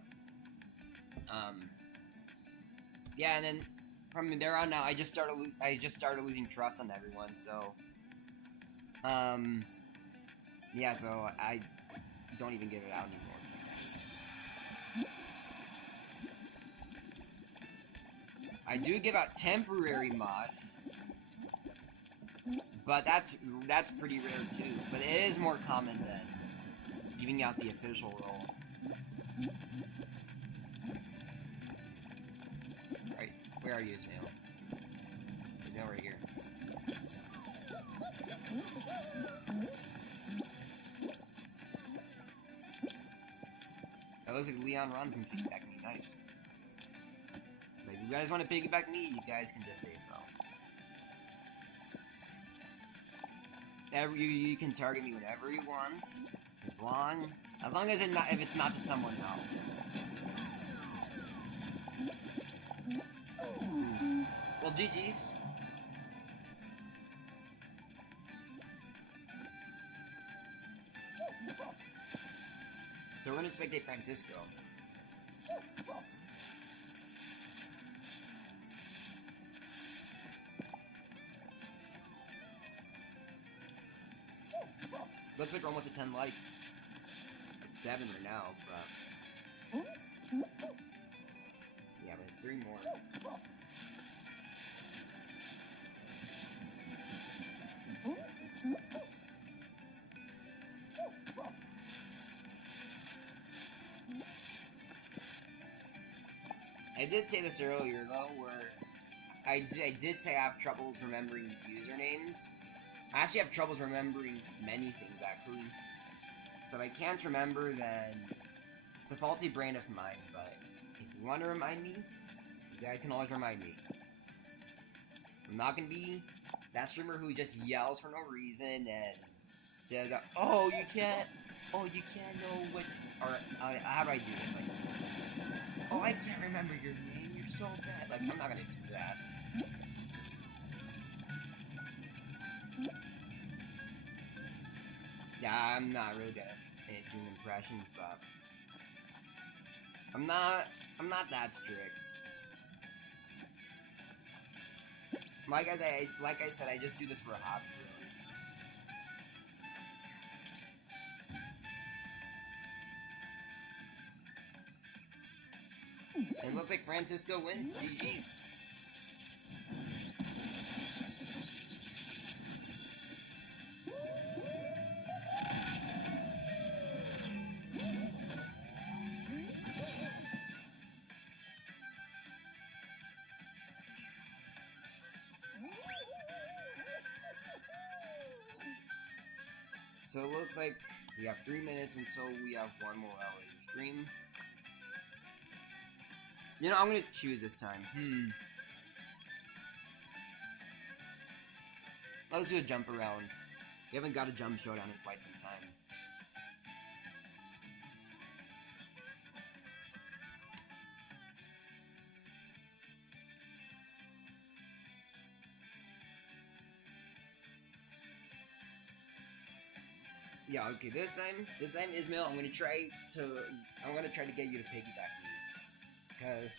yeah, and then from there on out, I just started losing trust on everyone. So yeah, so I don't even give it out anymore. I do give out temporary mod, but that's pretty rare too. But it is more common than giving out the official role. Right, where are you, Ismail? Ismail, right here. That looks like Leon Ron can piggyback me, nice. But if you guys want to piggyback me, you guys can just say so. You can target me whenever you want, as long as if it's not to someone else. Well, GG's. So we're gonna spectate Francisco. Looks like we're almost at 10 likes. It's 7 right now, but yeah, but it's 3 more. I did say this earlier though, where I did say I have troubles remembering usernames. I actually have troubles remembering many things, actually. So if I can't remember, then it's a faulty brain of mine, but if you want to remind me, you guys can always remind me. I'm not gonna be that streamer who just yells for no reason and says, oh, you can't know what, or how do I do this? Like, oh, I can't remember your name, you're so bad. Like, I'm not gonna do that. Yeah, I'm not really good at doing impressions, but I'm not that strict. Like I said, I just do this for a hobby, really. And it looks like Francisco wins. GG. So it looks like we have 3 minutes until we have 1 more hour to stream. You know, I'm gonna choose this time. Let's do a jump around. We haven't got a jump showdown in quite some time. Yeah, okay, this time, Ismail, I'm gonna try to get you to piggyback me. Cause,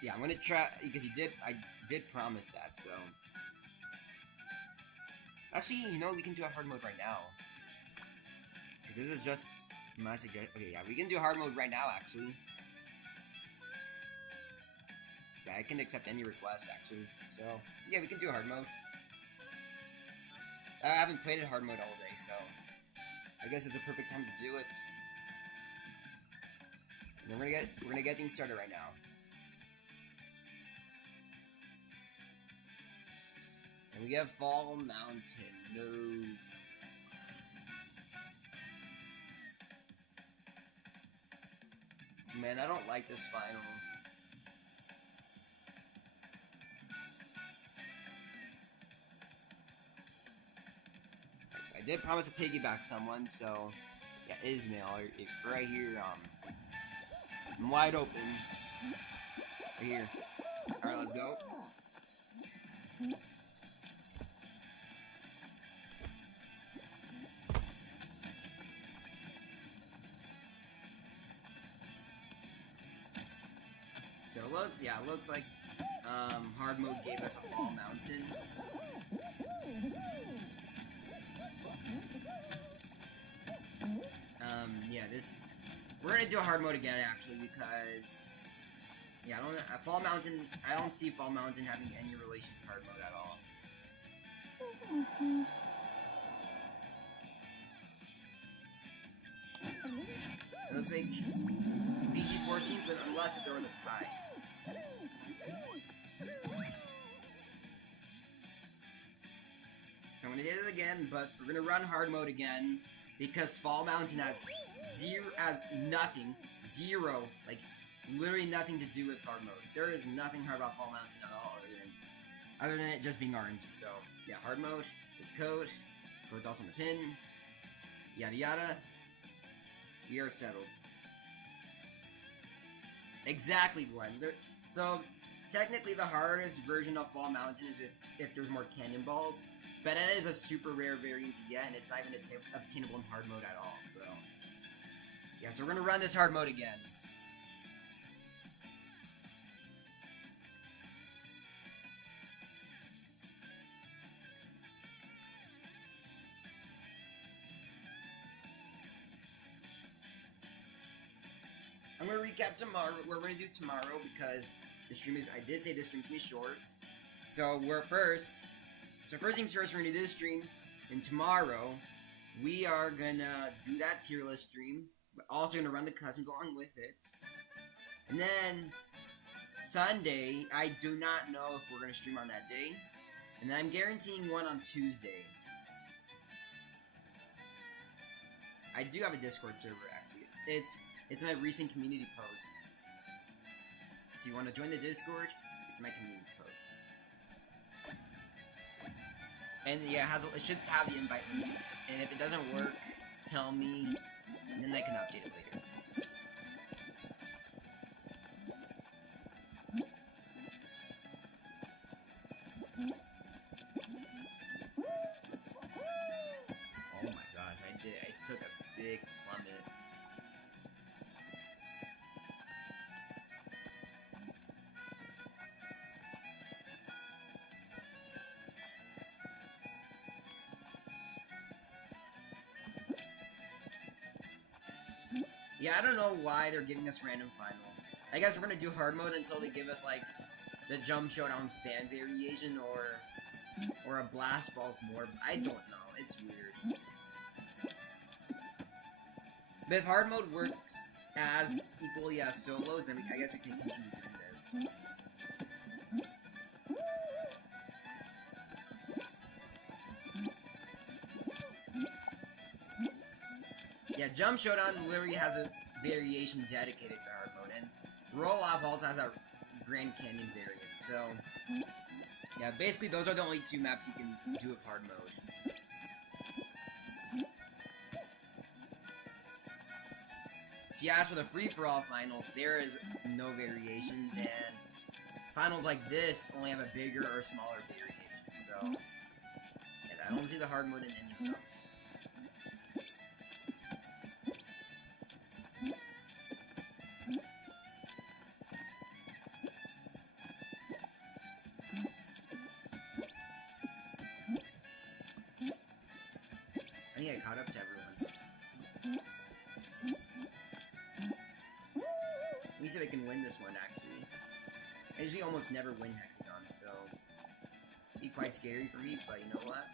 yeah, I'm gonna try, because I did promise that, so. Actually, you know, we can do a hard mode right now. Cause this is just my suggestion. Okay, yeah, we can do hard mode right now, actually. Yeah, I can accept any request, actually. So, yeah, we can do hard mode. I haven't played it hard mode all day, so I guess it's a perfect time to do it. And we're gonna get things started right now. And we have Fall Mountain. No. Man, I don't like this final. I did promise to piggyback someone, so yeah, Ismail, right here, I'm wide open. Right here. Alright, let's go. So it looks like hard mode gave us a Fall Mountain. Yeah, we're gonna do a hard mode again, actually, because, yeah, I don't see Fall Mountain having any relation to hard mode at all. It looks like PG-14, but unless if there was a tie. I'm gonna hit it again, but we're gonna run hard mode again, because Fall Mountain has zero, like, literally nothing to do with hard mode. There is nothing hard about Fall Mountain at all, other than it just being RNG. So, yeah, hard mode is code's also in the pin, yada yada. We are settled. Exactly, Glenn. So, technically the hardest version of Fall Mountain is if there's more cannonballs, but it is a super rare variant to get, and it's not even obtainable in hard mode at all, so. Yeah, so we're gonna run this hard mode again. I'm gonna recap tomorrow, what we're gonna do tomorrow, because I did say this stream's gonna be short. So first things first, we're gonna do this stream, and tomorrow, we are gonna do that tier list stream, but also gonna run the customs along with it. And then, Sunday, I do not know if we're gonna stream on that day. And then I'm guaranteeing one on Tuesday. I do have a Discord server, actually. It's my recent community post. So you want to join the Discord? It's my community post. And yeah, it should have the invite link. And if it doesn't work, tell me, and then I can update it later. big plummet. Yeah, I don't know why they're giving us random finals. I guess we're gonna do hard mode until they give us, like, the Jump Showdown fan variation, or a Blast Ball with more. I don't know. It's weird. But if hard mode works as equally as solos, then I guess we can continue doing this. Yeah, Jump Showdown literally has a variation dedicated to hard mode, and Roll Off also has a Grand Canyon variant, so... yeah, basically those are the only two maps you can do with hard mode. See, as for the free-for-all finals, there is no variations, and finals like this only have a bigger or smaller variation, so... yeah, I don't see the hard mode in any of those. I think I caught up to everyone. Let me see if I can win this one, actually. I usually almost never win Hexagon, so... it'd be quite scary for me, but you know what?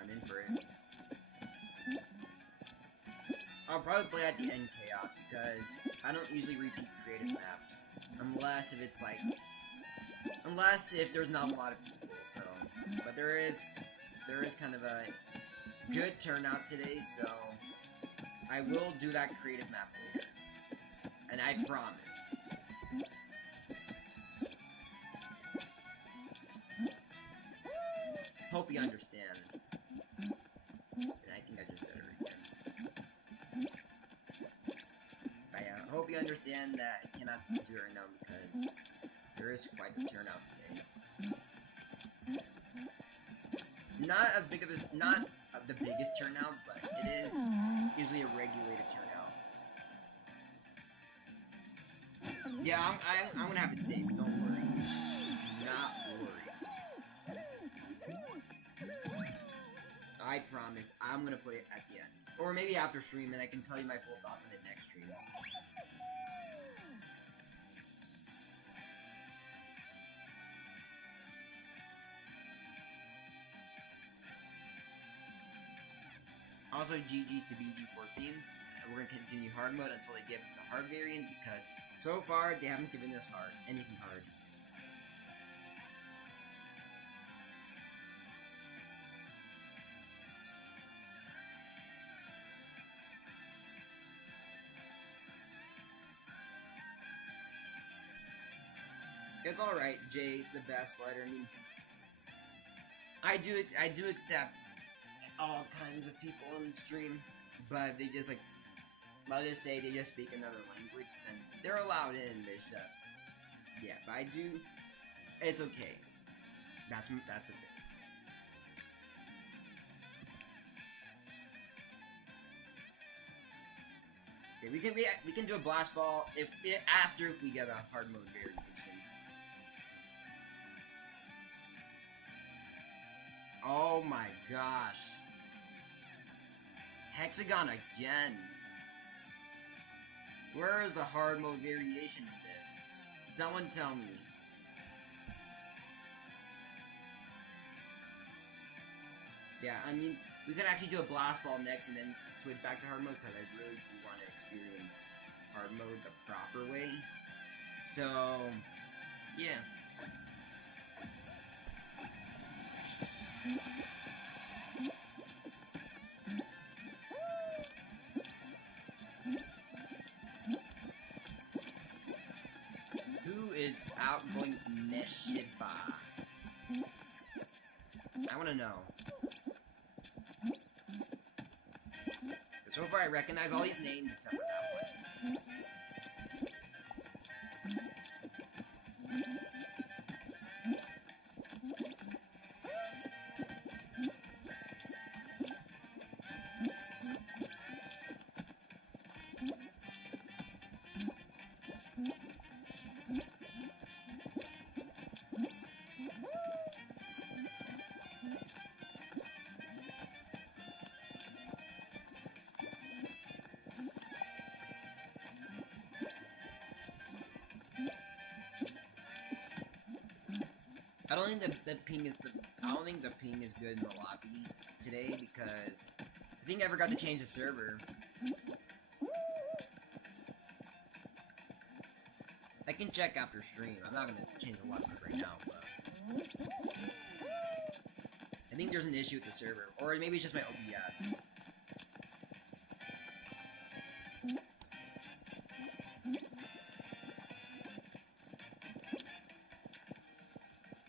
I'm in for it. I'll probably play at the end Chaos, because I don't usually repeat creative maps. Unless if it's like... unless if there's not a lot of people, so... but there is kind of a good turnout today, so... I will do that creative map later. And I promise. Hope you understand. And I think I just said it again. But yeah, hope you understand that I cannot do it right now because there is quite the turnout today. Not as big of this, not the biggest turnout, but it is usually a regulated turnout. Yeah, I'm gonna have it saved, don't worry. Do not worry. I promise, I'm gonna play it at the end. Or maybe after stream, and I can tell you my full thoughts on it next stream. Also, GG's to BG14. We're gonna continue hard mode until they give us a hard variant, because so far they haven't given us anything hard. It's alright, Jay, the best slider. I mean, I do accept all kinds of people on the stream, but they just, like, let's just say they just speak another language, and they're allowed in, it's just, yeah, but I do, it's okay. That's a thing. Okay, we can do a blast ball after we get a hard mode variation. Oh my gosh. Hexagon again. Where is the hard mode variation of this? Someone tell me. Yeah, I mean, we could actually do a blast ball next and then switch back to hard mode, because I really do want to experience hard mode the proper way. So, yeah. Who is outgoing Neshiba? I want to know. So far I recognize all these names except for that one. I don't think the ping is I don't think the ping is good in the lobby today because I think I forgot to change the server. I can check after stream. I'm not gonna change the lobby right now, but I think there's an issue with the server, or maybe it's just my OBS.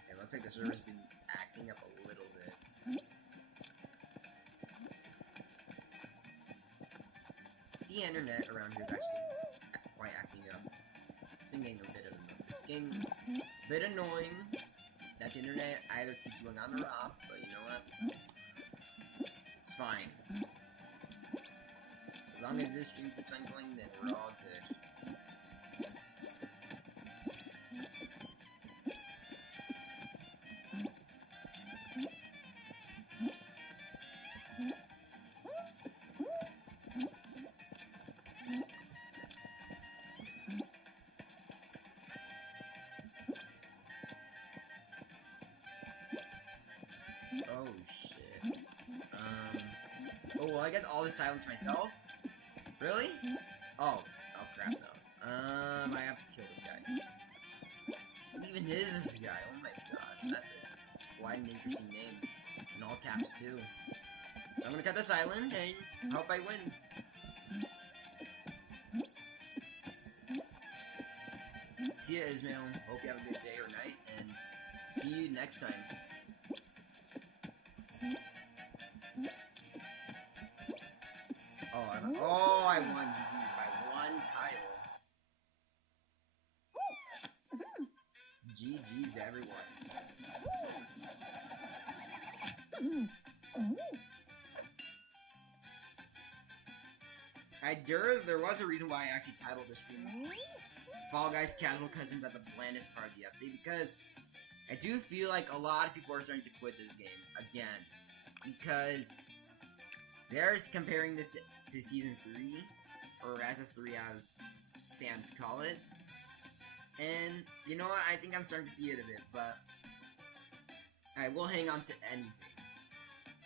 It looks like the server's been acting up a little bit. The internet around here is actually quite acting up. It's been getting a bit of it's getting a bit annoying that the internet either keeps going on or off, but you know what? It's fine. As long as this stream keeps on going, then we're all good. Oh shit. Oh, well, I get all the silence myself? Really? Oh crap, no. I have to kill this guy. Who even is this guy? Oh my god, that's it. Quite an interesting name. In all caps, too. I'm gonna cut the silent and hope I win. See ya, Ismail. Hope you have a good day or night, and see you next time. I won by one tile. GG's, everyone. There was a reason why I actually titled this stream Fall Guys Casual Cousins at the Blandest part of the update, because I do feel like a lot of people are starting to quit this game again, because they're comparing this to Season 3, or SS3 as fans call it, and you know what, I think I'm starting to see it a bit, but I will hang on to anything,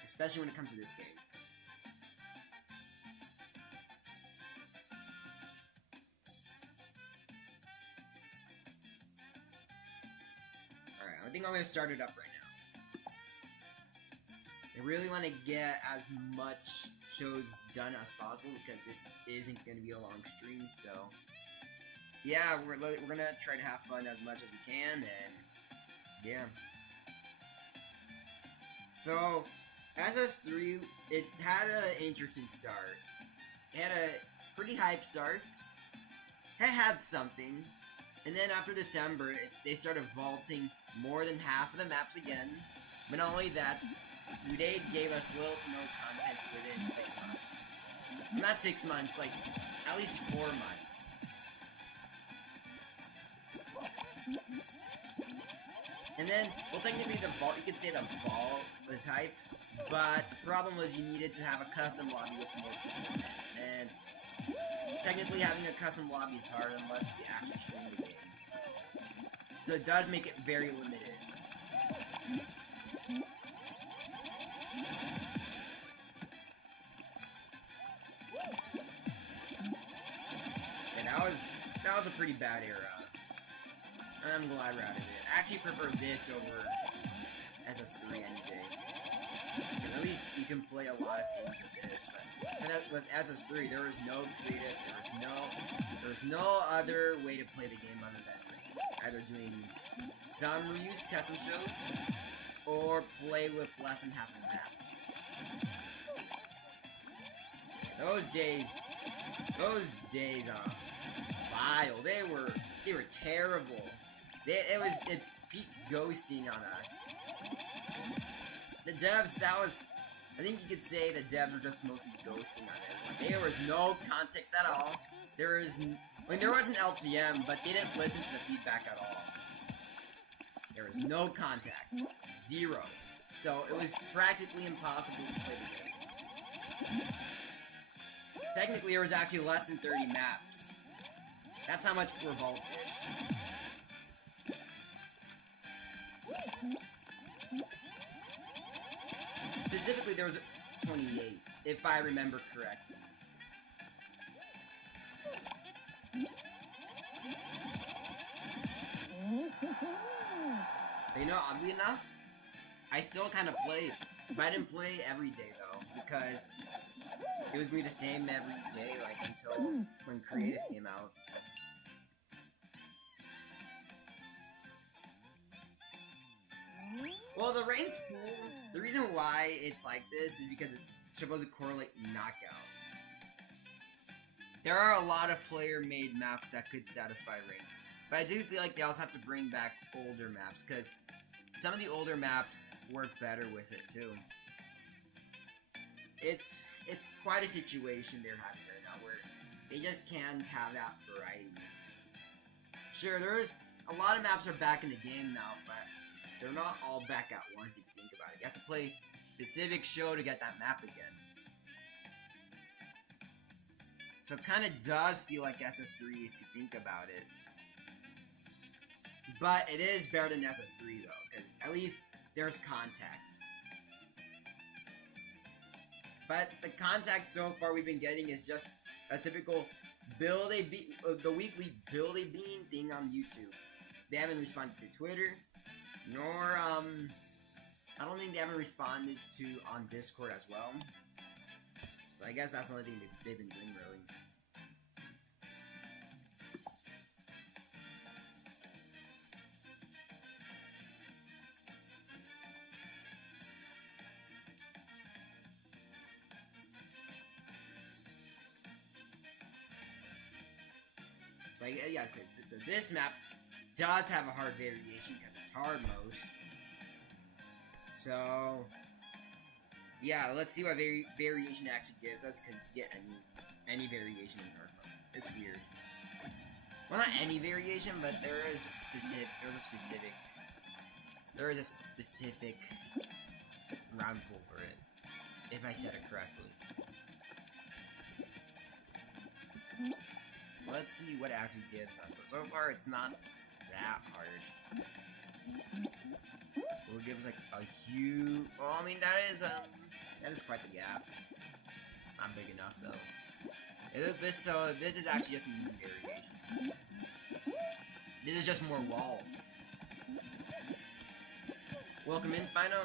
especially when it comes to this game. Alright, I think I'm going to start it up right now. I really want to get as much shows done as possible because this isn't going to be a long stream, so yeah, we're going to try to have fun as much as we can, and yeah. So, SS3, it had an interesting start. It had a pretty hype start. It had something. And then after December, they started vaulting more than half of the maps again. But not only that, they gave us little to no content within 6 months. Not 6 months, like, at least 4 months. And then, well, technically the vault, you could say the vault was hype, but the problem was you needed to have a custom lobby with more people. And technically having a custom lobby is hard unless you actually stream the game. So it does make it very limited. And that was a pretty bad era. I'm glad we're out of it. I actually prefer this over SS3 any day. Because at least you can play a lot of things with this. But with SS3, there was no creative, there was no other way to play the game other than either doing some reused custom shows or play with less than half the maps. Those days are vile. They were terrible. It's peak ghosting on us. The devs, I think you could say the devs were just mostly ghosting on everyone. There was no context at all. There was an LTM, but they didn't listen to the feedback at all. There was no contact. Zero. So it was practically impossible to play the game. Technically, there was actually less than 30 maps. That's how much were vaulted. Specifically, there was 28, if I remember correctly. But you know, oddly enough, I still kind of play, but I didn't play every day though, because it was gonna be the same every day, like until when Creative came out. Well, the ranked pool, the reason why it's like this is because it's supposed to correlate knockout. There are a lot of player-made maps that could satisfy ranked, but I do feel like they also have to bring back older maps, because some of the older maps work better with it too. It's quite a situation they're having right now, where they just can't have that variety. Sure, there's a lot of maps are back in the game now, but they're not all back at once if you think about it. You have to play a specific show to get that map again. So it kind of does feel like SS3 if you think about it. But it is better than SS3 though, because at least there's contact. But the contact so far we've been getting is just a typical the weekly build a bean thing on YouTube. They haven't responded to Twitter, nor I don't think they haven't responded to on Discord as well. So I guess that's the only thing they've been doing really. Like, yeah, so this map does have a hard variation because it's hard mode. So, yeah, let's see what variation it actually gives us. Could get any variation in hard mode. It's weird. Well, not any variation, but there is a specific round pool for it, if I said it correctly. So let's see what it actually gives us. So far it's not that hard. It will give us like a huge. Well, I mean that is quite the gap. Not big enough though. This is actually just a new variation. This is just more walls. Welcome in, Fino.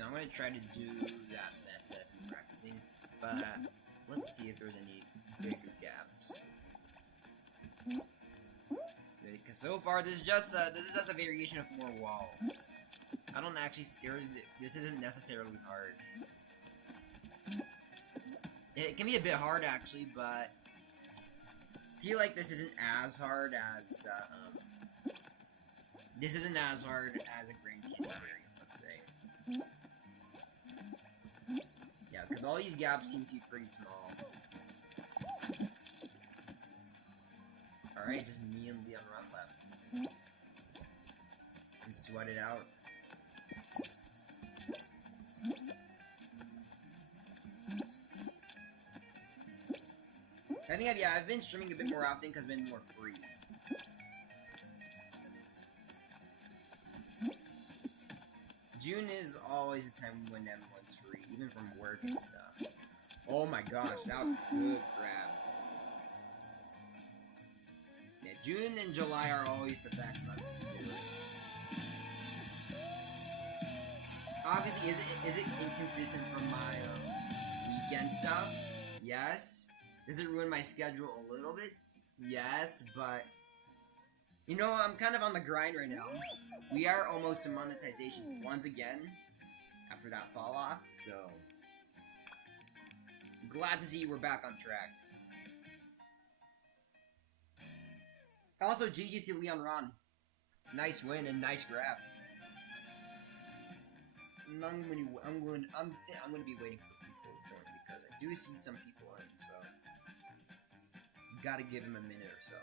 I'm gonna try to do that method in practicing, but let's see if there's any bigger gaps. Because so far this is just a variation of more walls. I don't actually. This isn't necessarily hard. It can be a bit hard actually, but I feel like this isn't as hard as this isn't as hard as a Grand Canyon variant, let's say. Yeah, because all these gaps seem to be pretty small. Alright, just me and Leon run left. And sweat it out. I think I've been streaming a bit more often because I've been more free. June is always a time when everyone's free, even from work and stuff. Oh my gosh, that was a good grab. Yeah, June and July are always the best months to do it. Obviously, is it inconsistent from my weekend stuff? Yes. Does it ruin my schedule a little bit? Yes, but you know, I'm kind of on the grind right now. We are almost to monetization once again after that fall off, so Glad to see we're back on track. Also, GG to Leon Ron. Nice win and nice grab. I'm gonna be waiting for people to join because I do see some people in, so you gotta give him a minute or so.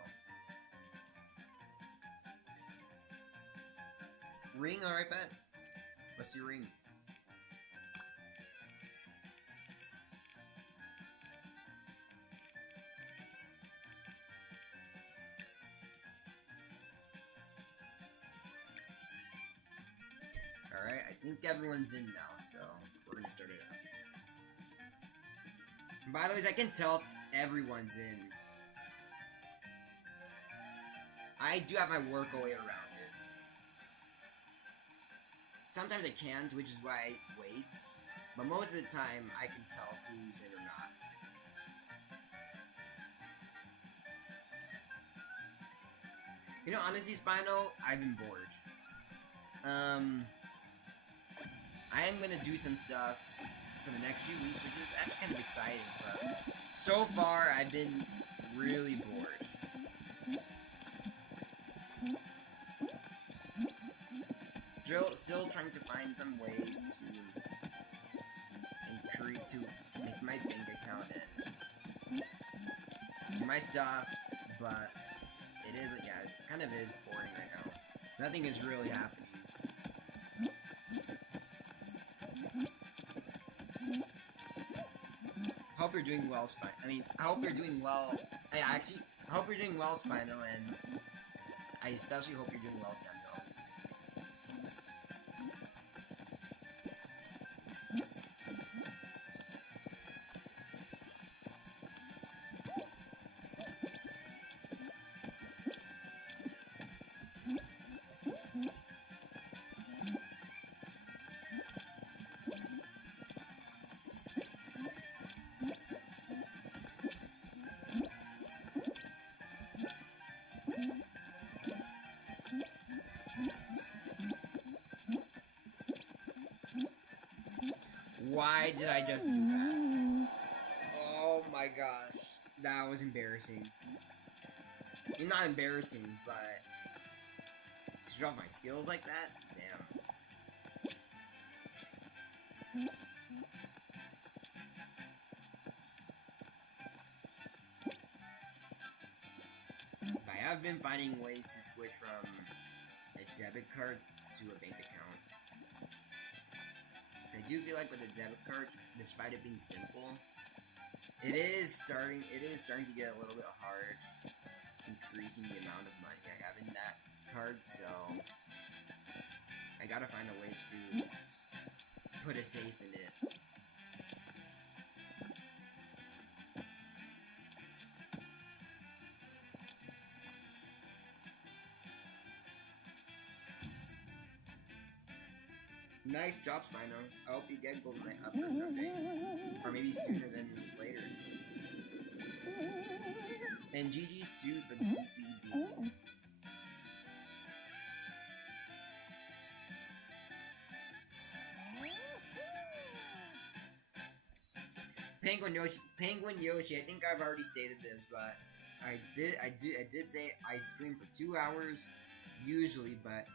Ring, alright, bet. Let's do ring. Alright, I think everyone's in now, so we're gonna start it up. And by the way, I can tell everyone's in. I do have my work way around it. Sometimes I can't, which is why I wait. But most of the time, I can tell who's in or not. You know, honestly, Spino, I've been bored. I am gonna do some stuff for the next few weeks, which is actually kind of exciting, but so far, I've been really bored. Still trying to find some ways to make my bank account and do my stuff, but it is, yeah, it kind of is boring right now. Nothing is really happening. I hope you're doing well, Spino. I hope you're doing well. I hope you're doing well, Spino, and I especially hope you're doing well, Samuel. Why did I just do that? Oh my gosh. That was embarrassing. Not embarrassing, but to drop my skills like that? Damn. I have been finding ways to switch from a debit card to a bank account. I do feel like with a debit card, despite it being simple, it is starting to get a little bit hard increasing the amount of money I have in that card, so I gotta find a way to put a safe in it. Nice job, Spino. I hope you get Golden Knight up for someday. Or maybe sooner than later. And GG to the BB. Penguin Yoshi, I think I've already stated this, but I did say I stream for 2 hours, usually, but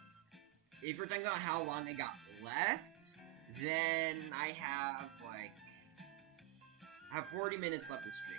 if we're talking about how long I got left, then I have 40 minutes left to stream.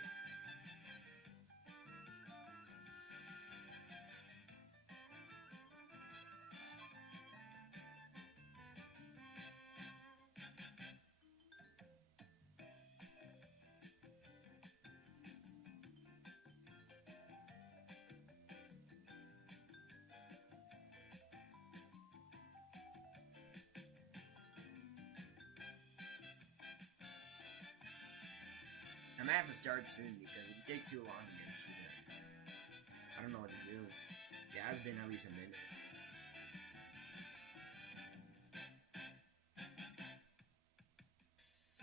I might have to start soon because it would take too long to get through it. I don't know what to do. Yeah, it's been at least a minute.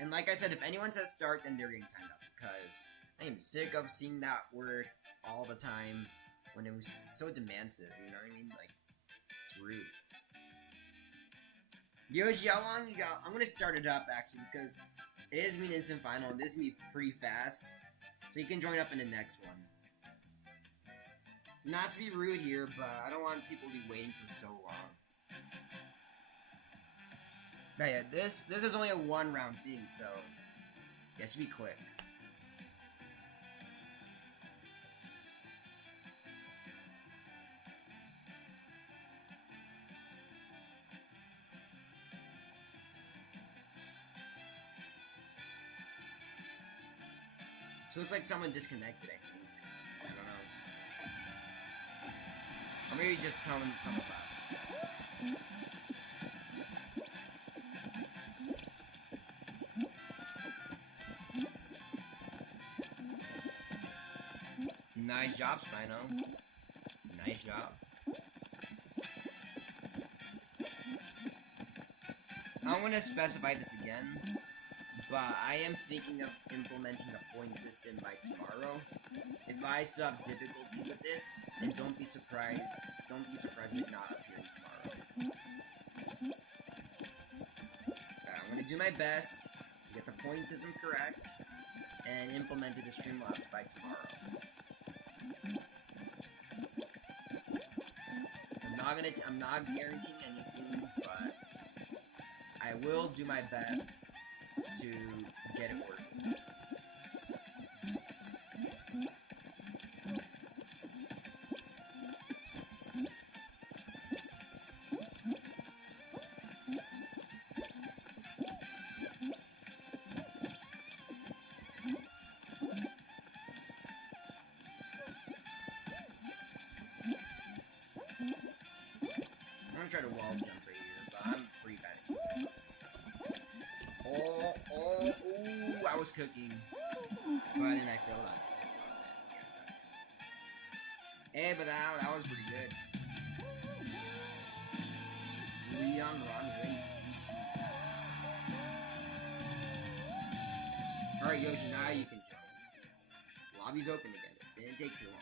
And like I said, if anyone says start, then they're getting timed up because I am sick of seeing that word all the time when it was so demansive, you know what I mean? Like, it's rude. Yoshi, how long you got? I'm gonna start it up actually because It is an instant final, and this is gonna be pretty fast. So you can join up in the next one. Not to be rude here, but I don't want people to be waiting for so long. But yeah, this is only a 1 round thing, so yeah, it should be quick. So it's like someone disconnected, I think. I don't know. Or maybe just someone left. Nice job, Spino. Nice job. I'm gonna specify this again, but I am thinking of implementing a point system by tomorrow. If I still have difficulty with it, then don't be surprised if it not appearing tomorrow. I'm gonna do my best to get the point system correct and implement it to Streamlabs by tomorrow. I'm not guaranteeing anything, but I will do my best to get it working. I'm gonna try to wall jump right here, but I'm pretty bad at it. Ooh, I was cooking. But then I failed on it. Hey, but that was pretty good. Leon Ron Ring. Alright, Yoshi, now you can jump. Lobby's open again. It didn't take too long.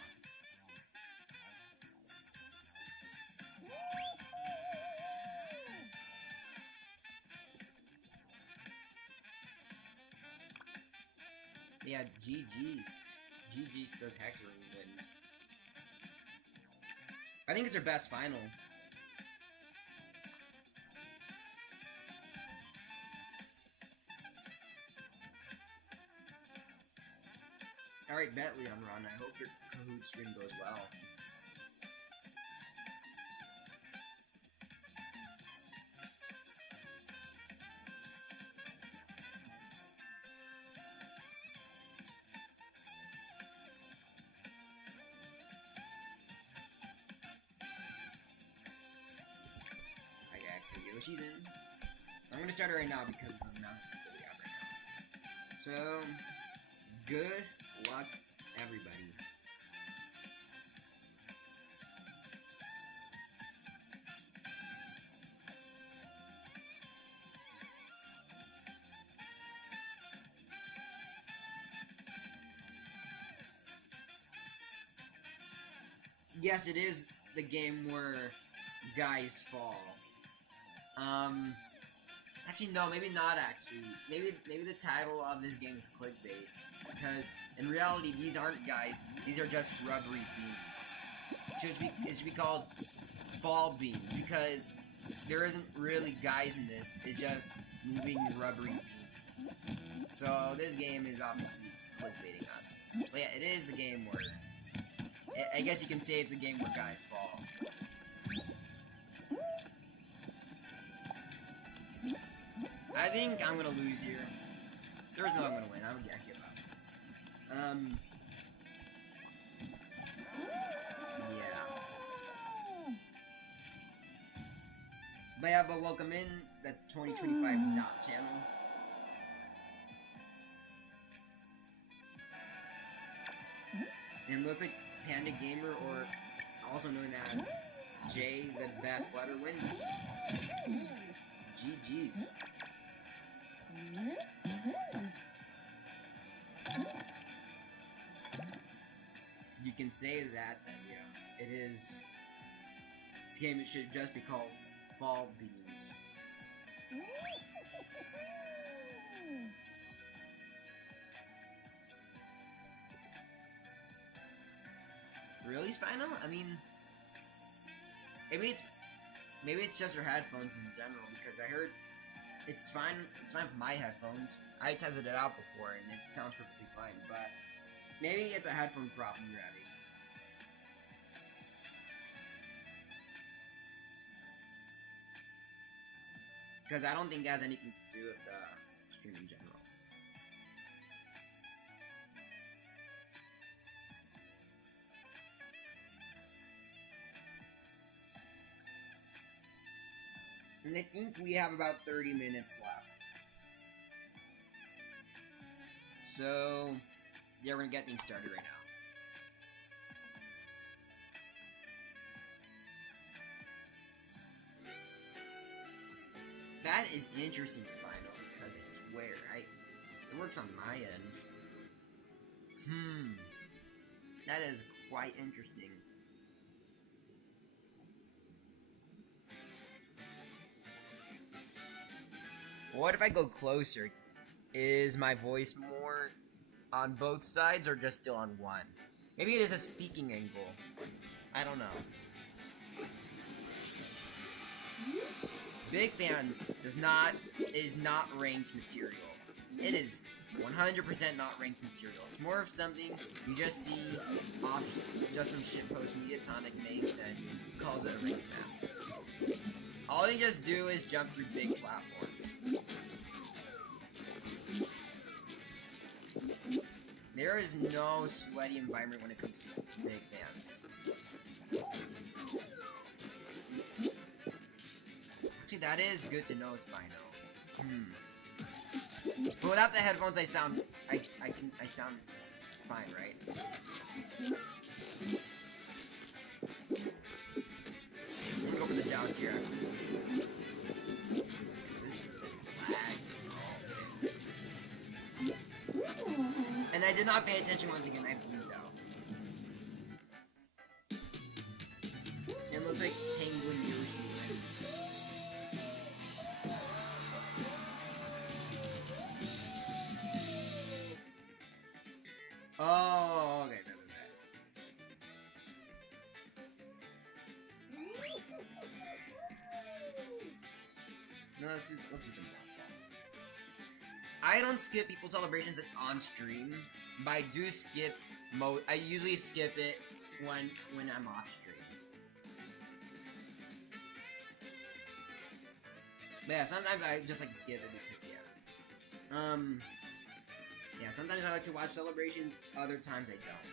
Yeah, GG's. GG's to those Hexagon wins. I think it's their best final. Alright, Bentley, I'm Ron. I hope your Kahoot stream goes well. Yoshi's in. I'm gonna start it right now because of the amount of people we have right now. So, good luck, everybody. Yes, it is the game where guys fall. Actually, no, maybe not actually. Maybe the title of this game is clickbait. Because, in reality, these aren't guys. These are just rubbery beans. It should be called ball beans. Because there isn't really guys in this. It's just moving rubbery beans. So, this game is obviously clickbaiting us. But yeah, it is the game where... I guess you can say it's a game where guys fall. I think I'm gonna lose here. There's no I'm gonna win. I give up. Yeah. But welcome in the 2025 Not channel. And it looks like Panda Gamer, or also known as Jay, the best letter wins. GG's. You can say that, yeah, it is. This game should just be called Ball Beans. Really, Spino? I mean, maybe it's just your headphones in general, because I heard it's fine for my headphones. I tested it out before and it sounds perfectly fine, but maybe it's a headphone problem you're having. Because I don't think it has anything to do with the stream in general. And I think we have about 30 minutes left. So, yeah, we're gonna get things started right now. That is interesting, Spino, because I swear, it works on my end. That is quite interesting. What if I go closer? Is my voice more on both sides or just still on one? Maybe it is a speaking angle. I don't know. Big Fans is not ranked material. It is 100% not ranked material. It's more of something you just see off just some shitpost Mediatonic makes and calls it a ranked map. All they just do is jump through big platforms. There is no sweaty environment when it comes to Big Fans. Actually, that is good to know, Spino. But without the headphones, I sound fine, right? I'm gonna go for the doubts here. This is lag. And I did not pay attention once again. I blew out. It looks like Penguin Yoshi wins. Oh, okay. No, let's do some boss balls. I don't skip people's celebrations on stream, but I do skip I usually skip it when I'm off stream. But yeah, sometimes I just like to skip it because yeah, sometimes I like to watch celebrations, other times I don't.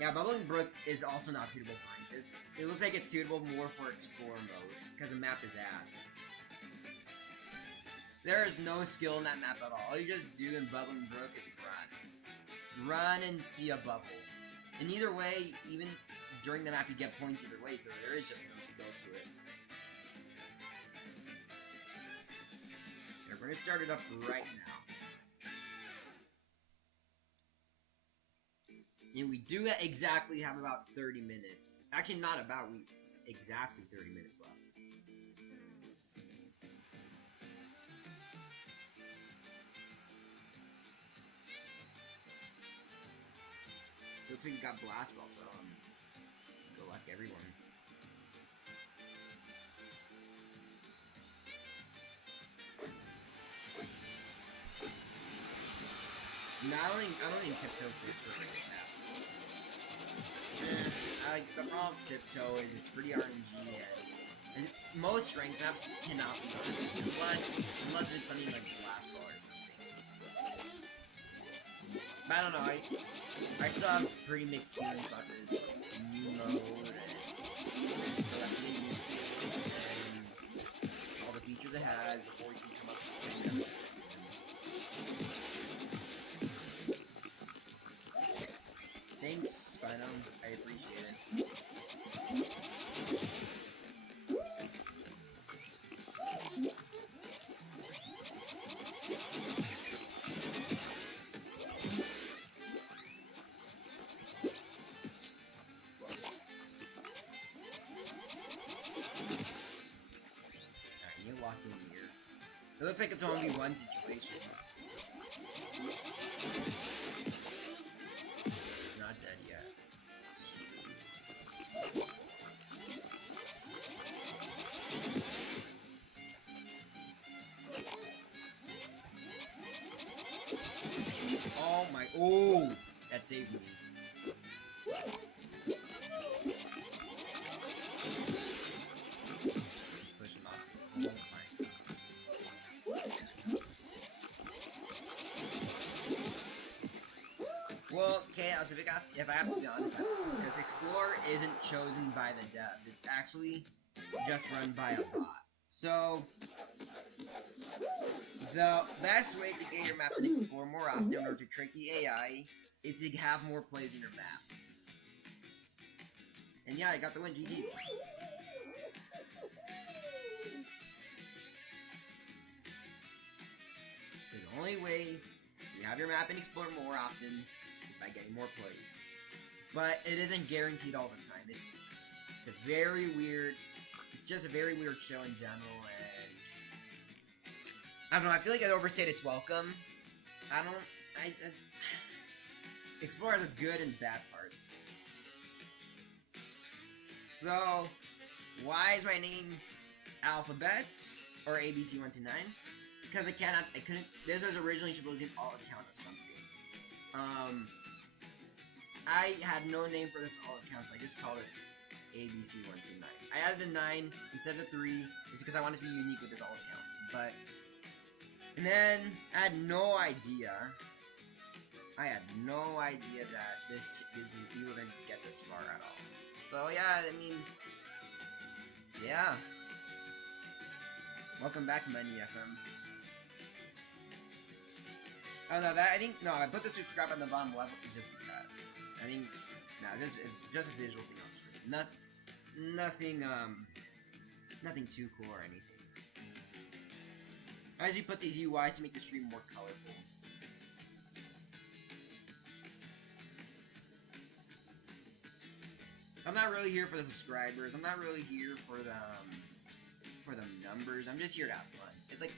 Yeah, Bubbling Brook is also not suitable for it. It looks like it's suitable more for Explore mode, because the map is ass. There is no skill in that map at all. All you just do in Bubbling Brook is run. Run and see a bubble. And either way, even during the map you get points either way, so there is just no skill to it. We're gonna start it up right now. And we do exactly have about 30 minutes. Actually, not about, exactly 30 minutes left. So it looks like we got Blast Ball, so good luck everyone. No, I don't think Tiptoe fits for this map. Like, the problem with Tiptoe is it's pretty RNG, and most ranked maps cannot be done unless it's something like Blast Ball or something. But I don't know, I still have pretty mixed feelings about this new mode and all the features it has before you can come up with it. Thanks, Spino. I appreciate it. Alright, you looks like it's only one situation. Not dead yet. Oh my, oh, that saved me. Push him off. Oh my. Well, okay, so if I have to be honest, because Explorer isn't chosen by the devs, it's actually just run by a bot. So, the best way to get your map and explore more often or to trick the AI is to have more plays in your map. And yeah, I got the win, GG's. The only way to have your map and explore more often is by getting more plays. But it isn't guaranteed all the time. It's a very weird, it's just a very weird show in general, and I don't know, I feel like it overstayed its welcome. Explore has its good and bad parts. So, why is my name Alphabet, or ABC129? Because I couldn't, this was originally supposed to be an alt account of something. I had no name for this alt account, so I just called it ABC129. I added the 9 instead of the 3, just because I wanted to be unique with this alt account. And then, I had no idea that we were going to get this far at all. So yeah, I mean, yeah. Welcome back, Money FM. Oh no, I put the subscribe on the bottom level just because. I think, no, just a visual thing on screen. Nothing too cool or anything. I usually put these UIs to make the stream more colorful. I'm not really here for the subscribers. I'm not really here for the numbers. I'm just here to have fun. It's like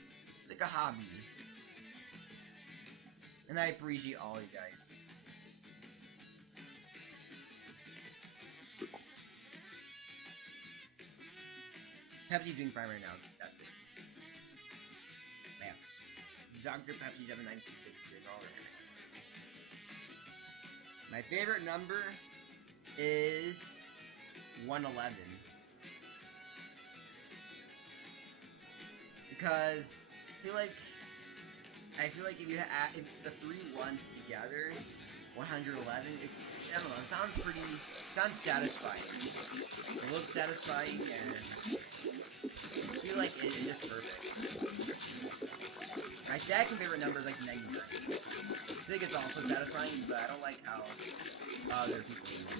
a hobby. And I appreciate all you guys. Pepsi's doing fine right now. That's it. Bam. Dr. Pepsi 79266 is all right. My favorite number is 111. Because I feel like if you add the 3 ones together, 111, I don't know, it sounds satisfying. It looks satisfying, and I feel like it is just perfect. My second favorite number is like 99. I think it's also satisfying, but I don't like how other people use it.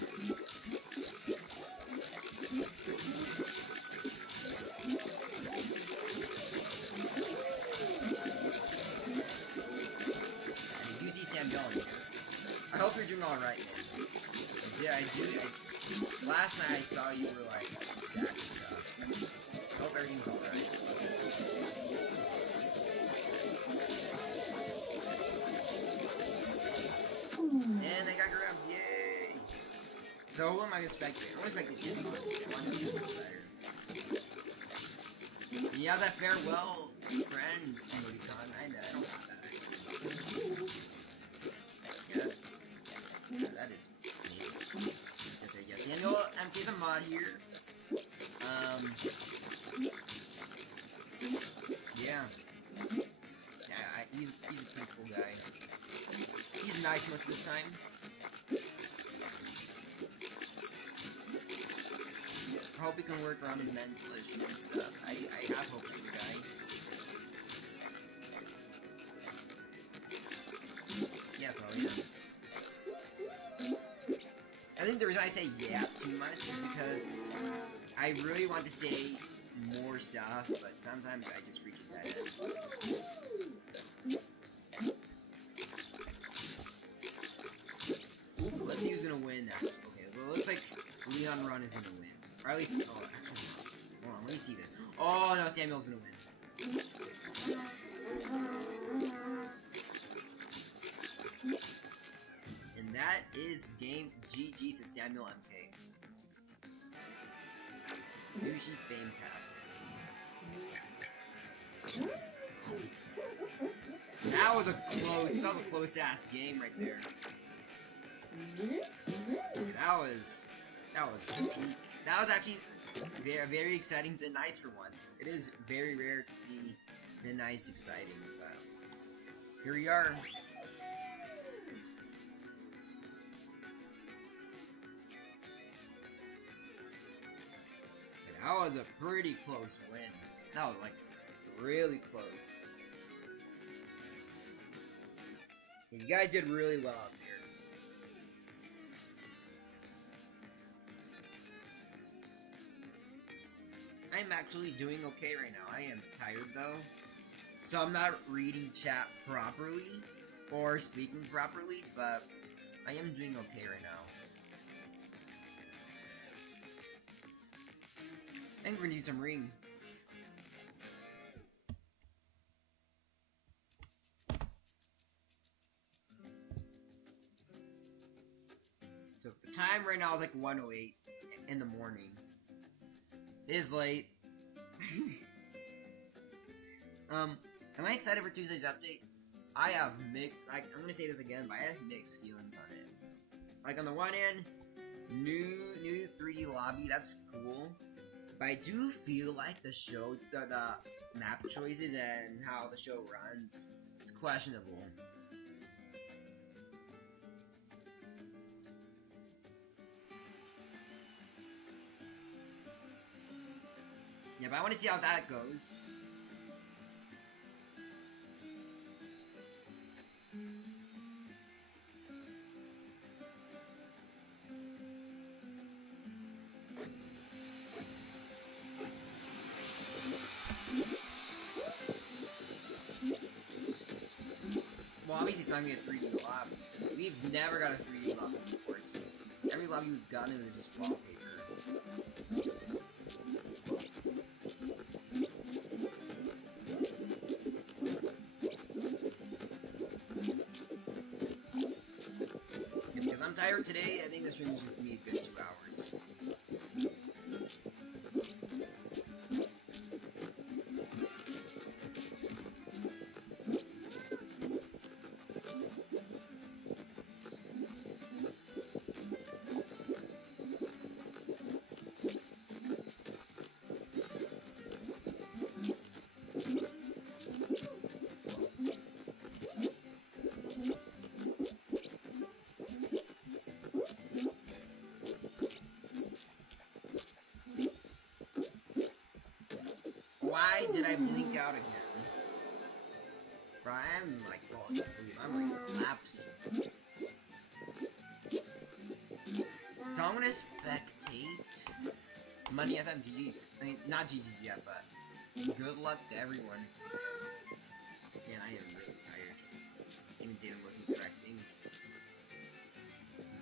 I hope you're doing alright, man. Yeah, last night I saw you were like sad and stuff. I hope everything's alright. And I got grabbed, yay! So who am I expecting? I'm expecting Jimmy. You have that farewell friend emoticon. I don't have that. That is amazing. Yes. Daniel MK's a mod here. Yeah. Yeah, he's a pretty cool guy. He's nice most of the time. I hope he can work around his mental issues and stuff. I have hope for you guys. Yeah, so yeah. I think the reason I say yeah too much is because I really want to say more stuff, but sometimes I just reach a dead end. Let's see who's gonna win now. Okay, well, it looks like Leon Run is gonna win. Or at least, oh, actually, hold on, let me see this. Oh no, Samuel's gonna win. And that is game GG to Samuel MK. Sushi Famecast. That was a close ass game right there. That was actually very exciting to nice for once. It is very rare to see the nice exciting, but here we are. And that was a pretty close win. That was like really close. You guys did really well out there. I'm actually doing okay right now. I am tired though, so I'm not reading chat properly or speaking properly, but I am doing okay right now. I think we're gonna do some ring. So the time right now is like 1:08 in the morning. It is late. Am I excited for Tuesday's update? I have mixed, I'm gonna say this again, but I have mixed feelings on it. Like, on the one hand, new 3D lobby, that's cool. But I do feel like the show, the map choices and how the show runs, it's questionable. Yeah, but I want to see how that goes. Well, obviously it's not gonna be a 3D lobby. We've never got a 3D lobby before. Every lobby we've gotten is just wallpaper. Because I'm tired today, I think this stream is just gonna be a good 2 hours. Why did I blink out again? Bro, I'm like falling asleep. I'm like lapsing. So I'm gonna spectate Money FM GG's. I mean, not GG's yet, but good luck to everyone. Man, I am really tired. I even didn't listen to correct things.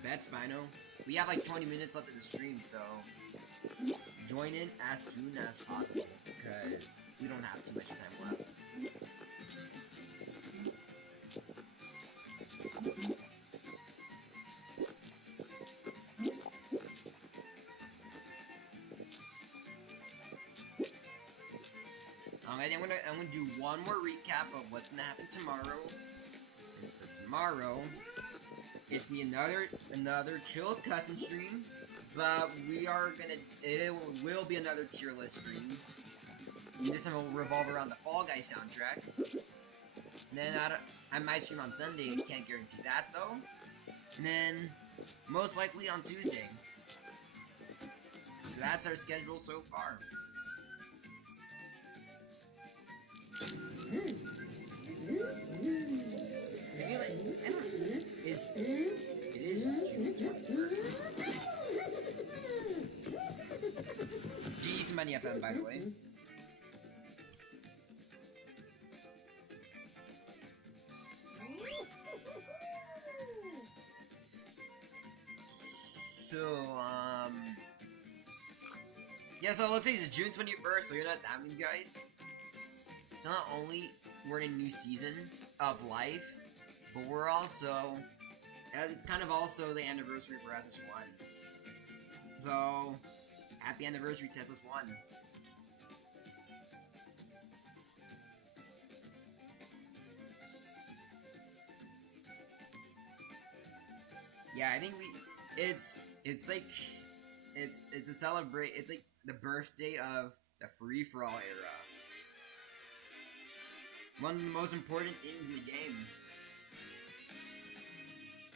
Bet Spino. We have like 20 minutes left of the stream, so join in as soon as possible, because we don't have too much time left. Alright, I'm gonna do one more recap of what's gonna happen tomorrow. And so tomorrow, it's gonna be another chill custom stream. But it will be another tier list stream. This one will revolve around the Fall Guys soundtrack. And then I might stream on Sunday, can't guarantee that though. And then, most likely on Tuesday. So that's our schedule so far. GG Money FM, by the way. So, yeah, so let's say it's June 21st, so you're not that means, guys. So not only we're in a new season of life, But we're also, it's kind of also the anniversary for SS1. So, happy anniversary to SS1. Yeah, I think it's like, it's a celebrate, it's like the birthday of the free-for-all era. One of the most important things in the game.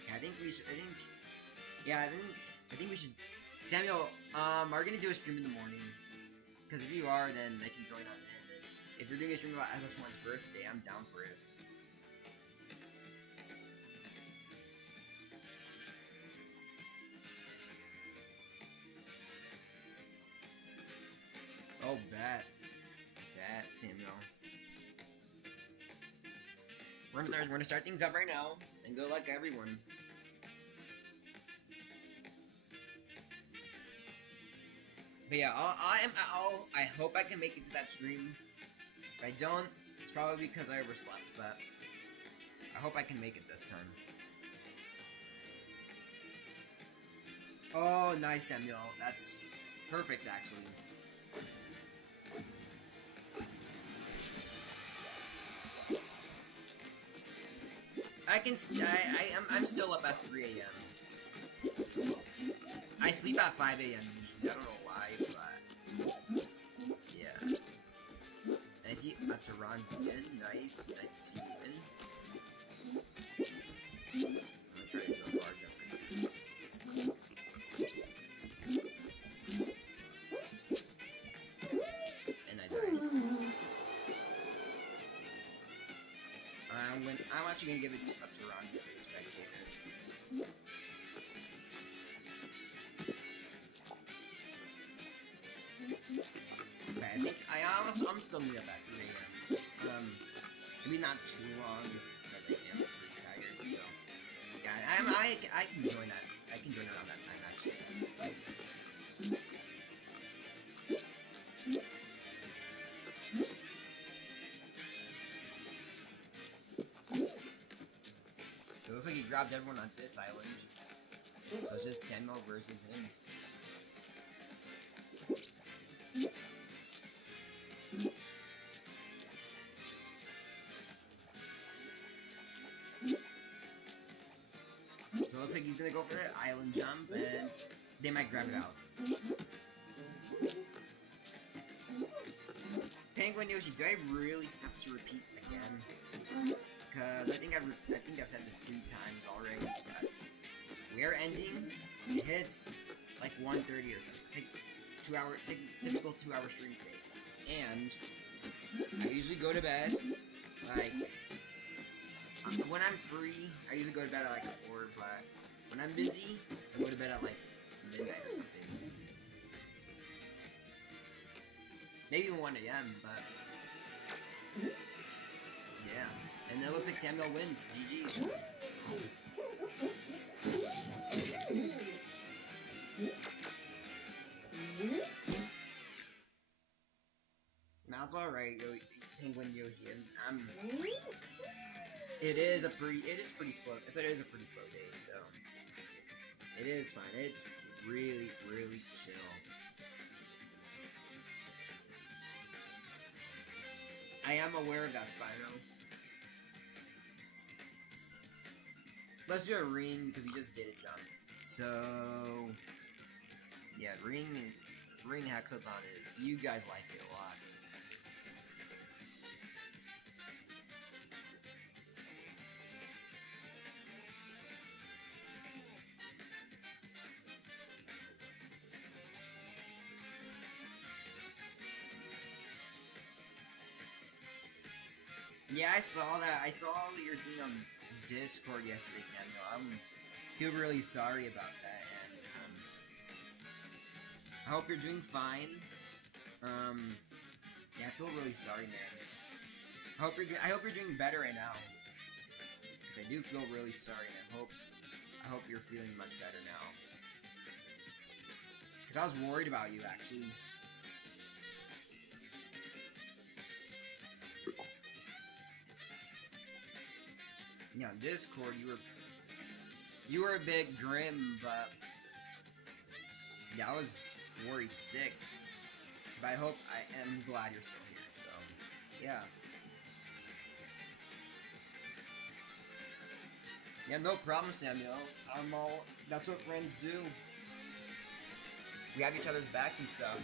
Yeah, I think we should, Samuel, are we gonna do a stream in the morning? Because if you are, then I can join on in. And if you're doing a stream about SS1's birthday, I'm down for it. Oh, bet, Samuel. We're gonna start things up right now, and good luck to everyone. But yeah, I hope I can make it to that stream. If I don't, it's probably because I overslept, but I hope I can make it this time. Oh, nice, Samuel. That's perfect, actually. I'm still up at 3 a.m. I sleep at 5 a.m. usually. I don't know why, but yeah. And I see a Tehran win. Nice to see you win. I'm gonna try to go large up. And I died. I'm actually gonna give it to a Tehran for the spectator. Okay, I think I'm still new up at 3 a.m. Maybe not too long, but I am pretty tired, so yeah, I can join that. I can join around that time actually. So it looks like he grabbed everyone on this island. So it's just Samuel versus him. So it looks like he's gonna go for the island jump, and they might grab it out. Penguin Yoshi, do I really have to repeat again? Because I think I've said this 3 times already. But we're ending. It hits like 1:30 or something. Typical 2-hour stream today. And I usually go to bed like, when I'm free, I usually go to bed at like 4, but when I'm busy, I go to bed at like midnight or something. Maybe even 1 a.m., but yeah. And it looks like Samuel wins. GG. Now it's alright, Penguin Yoshi. It is pretty slow. It is a pretty slow day, so it is fine. It's really, really chill. I am aware of that, Spyro. Let's do a ring because we just did it, jump. So yeah, ring hexathon is, you guys like it a lot. Yeah, I saw that. I saw your thing on Discord yesterday, Samuel. I feel really sorry about that, and I hope you're doing fine. Yeah, I feel really sorry, man. I hope you're doing better right now. Because I do feel really sorry, and I hope you're feeling much better now. Because I was worried about you, actually. Yeah, on Discord, you were a bit grim, but yeah, I was worried sick. But I am glad you're still here. So yeah. Yeah, no problem, Samuel. That's what friends do. We have each other's backs and stuff.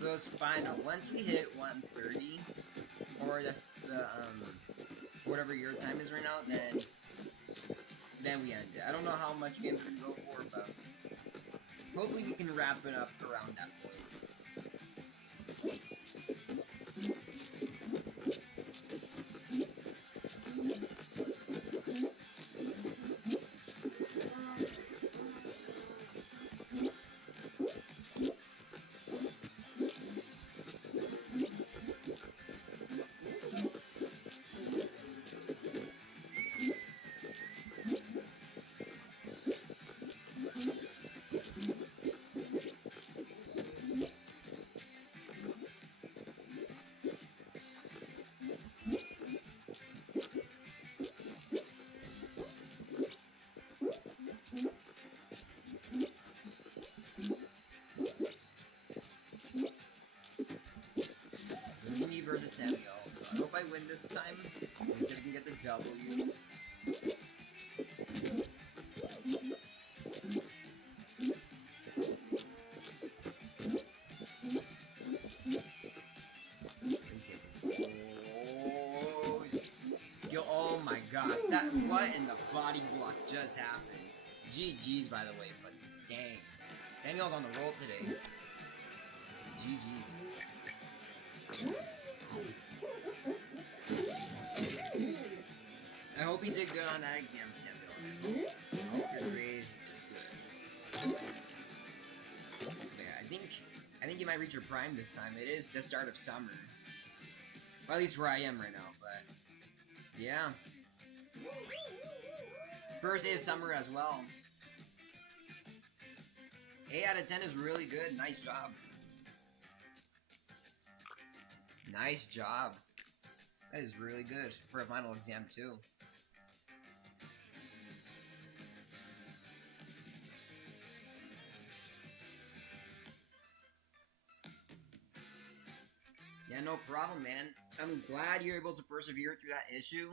So it's fine. Once we hit 130, or the whatever your time is right now, then we end it. I don't know how much games we're gonna go for, but hopefully we can wrap it up around that point. Me versus Samuel, so I hope I win this time. Means I can get the W. Oh my gosh, what in the body block just happened? GG's by the way, but dang. Samuel's on the roll today. GG's. I hope you did good on that exam, Samuel. I hope your grade is good. Yeah, I think you might reach your prime this time. It is the start of summer. Well, at least where I am right now, but yeah. First day of summer as well. 8 out of 10 is really good. Nice job. Nice job. That is really good for a final exam too. Yeah, no problem, man. I'm glad you're able to persevere through that issue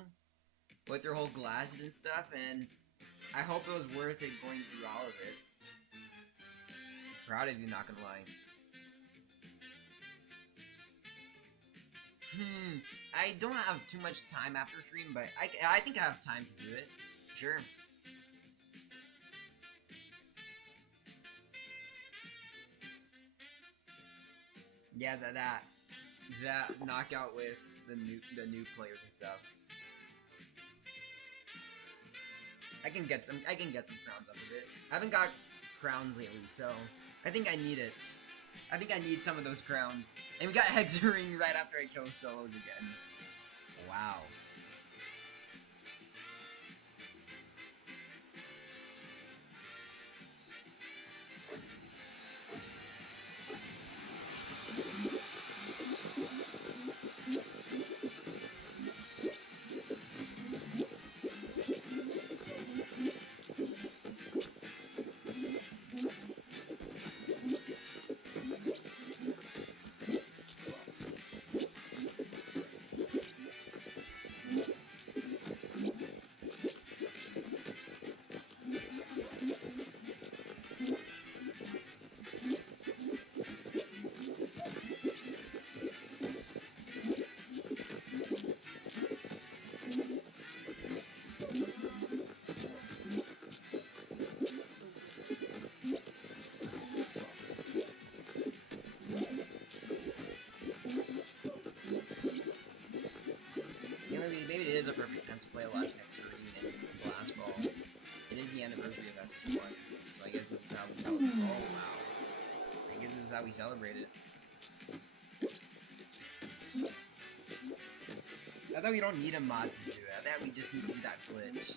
with your whole glasses and stuff, and I hope it was worth it going through all of it. Proud of you, not gonna lie. I don't have too much time after stream, but I think I have time to do it. Sure. Yeah, that knockout with the new players and stuff. I can get some crowns up of it. I haven't got crowns lately, so I think I need it. I think I need some of those crowns. And we got Hexering right after I chose solos again. Wow. Maybe it is a perfect time to play a last Hexering in Blast Ball. It is the anniversary of SX1, so I guess that's how it's rolls. is how we celebrate it. I thought we don't need a mod to do that. That we just need to do that glitch.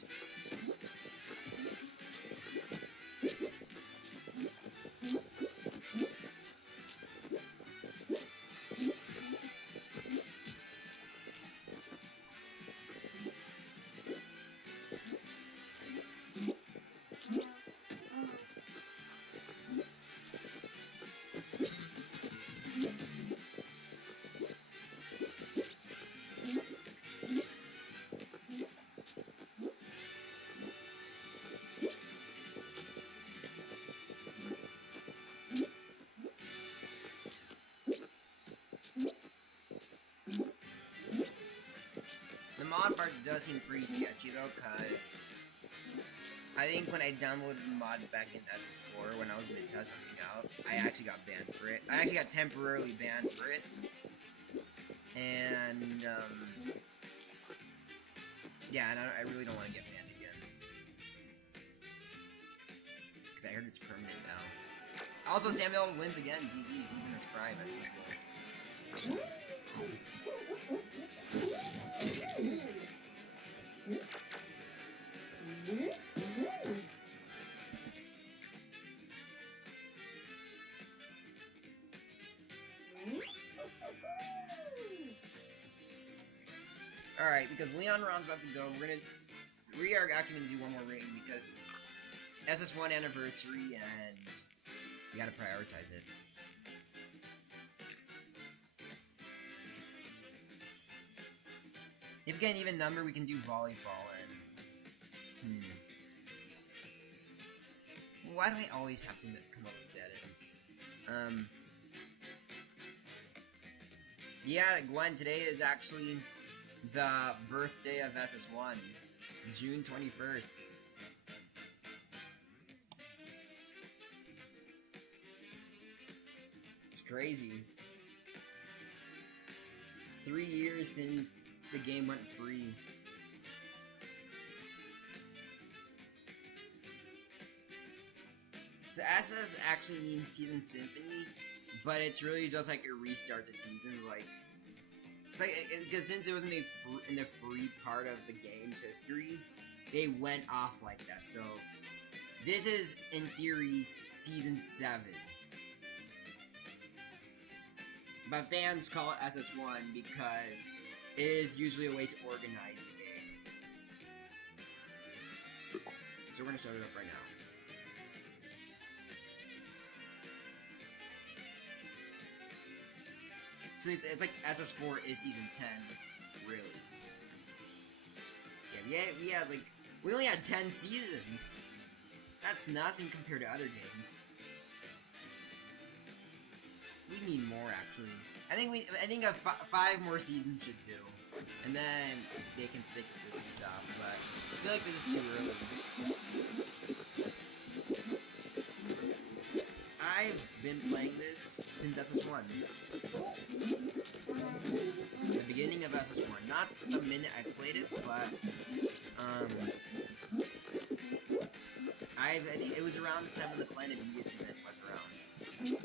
The mod part does seem pretty sketchy though, cause I think when I downloaded the mod back in SS4 when I was gonna test something out, I actually got banned for it. I actually got temporarily banned for it. And yeah, and I really don't want to get banned again. Because I heard it's permanent now. Also, Samuel wins again. He's in his prime at this point. Alright, because Leon Ron's about to go, we are actually gonna do one more rating because SS1 anniversary and we gotta prioritize it. If we get an even number, we can do volleyball and... Why do I always have to come up with dead ends? Yeah, Gwen, today is actually the birthday of SS1. June 21st. It's crazy. 3 years since the game went free. So SS actually means Season Symphony, but it's really just like a restart the season. Like, it's like, because since it wasn't in the free part of the game's history, they went off like that. So this is, in theory, Season 7. But fans call it SS1 because it is usually a way to organize the game. So we're gonna start it up right now. So it's like SS4 is Season 10, really. Yeah, like, we only had 10 seasons. That's nothing compared to other games. We need more, actually. I think 5 more seasons should do. And then they can stick with this stuff, but I feel like this is too early. I've been playing this since SS1. The beginning of SS1. Not the minute I played it, but I think it was around the time when the Planet Media event was around.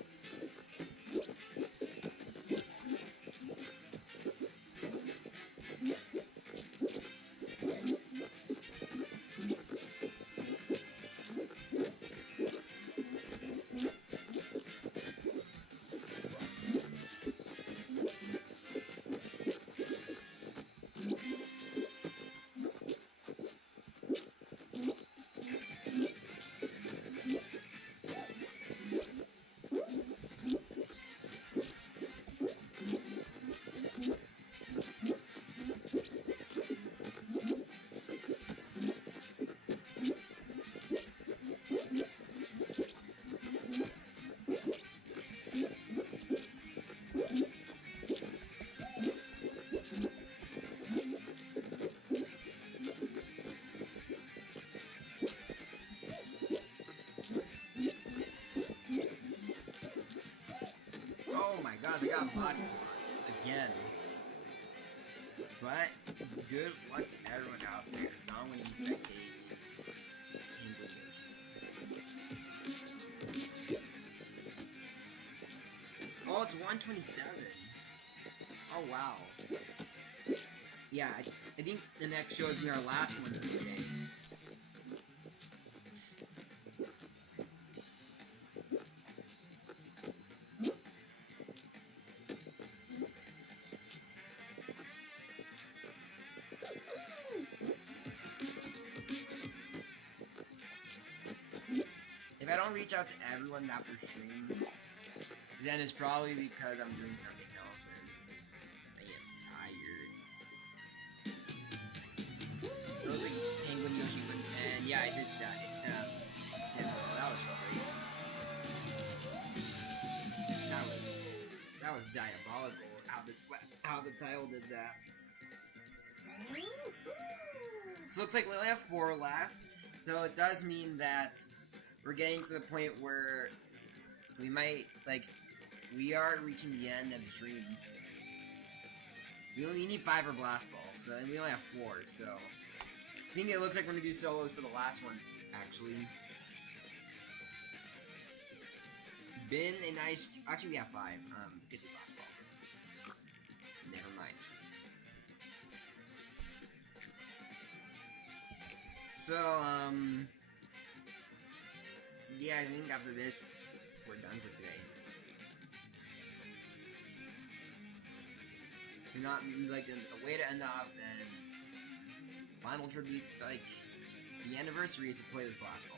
God, they got body again. But good luck to everyone out there. Someone when he's spectating. Oh, it's 127. Oh, wow. Yeah, I think the next show is our last one for today. If I don't reach out to everyone after stream, then it's probably because I'm doing something else and I am tired. So it was like Penguin Yoshi wins, and yeah, I did that. That was great. That was diabolical. How the title did that. So it looks like we only have 4 left. So it does mean that we're getting to the point where we might, like, we are reaching the end of the stream. We only need 5 for Blast Balls, so, and we only have 4, so I think it looks like we're gonna do solos for the last one, actually. Been a nice, actually we have 5, get the Blast Ball. Never mind. So, yeah, I think after this, we're done for today. If not, like, a way to end off, then final tribute to, like, the anniversary is to play with Blast Ball.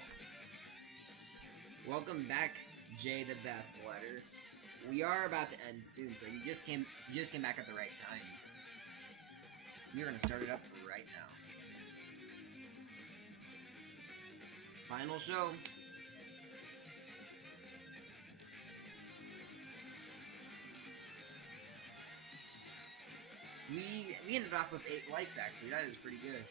Welcome back, Jay the Best Letter. We are about to end soon, so you just came back at the right time. We're gonna start it up right now. Final show. We ended off with 8 likes, actually. That is pretty good.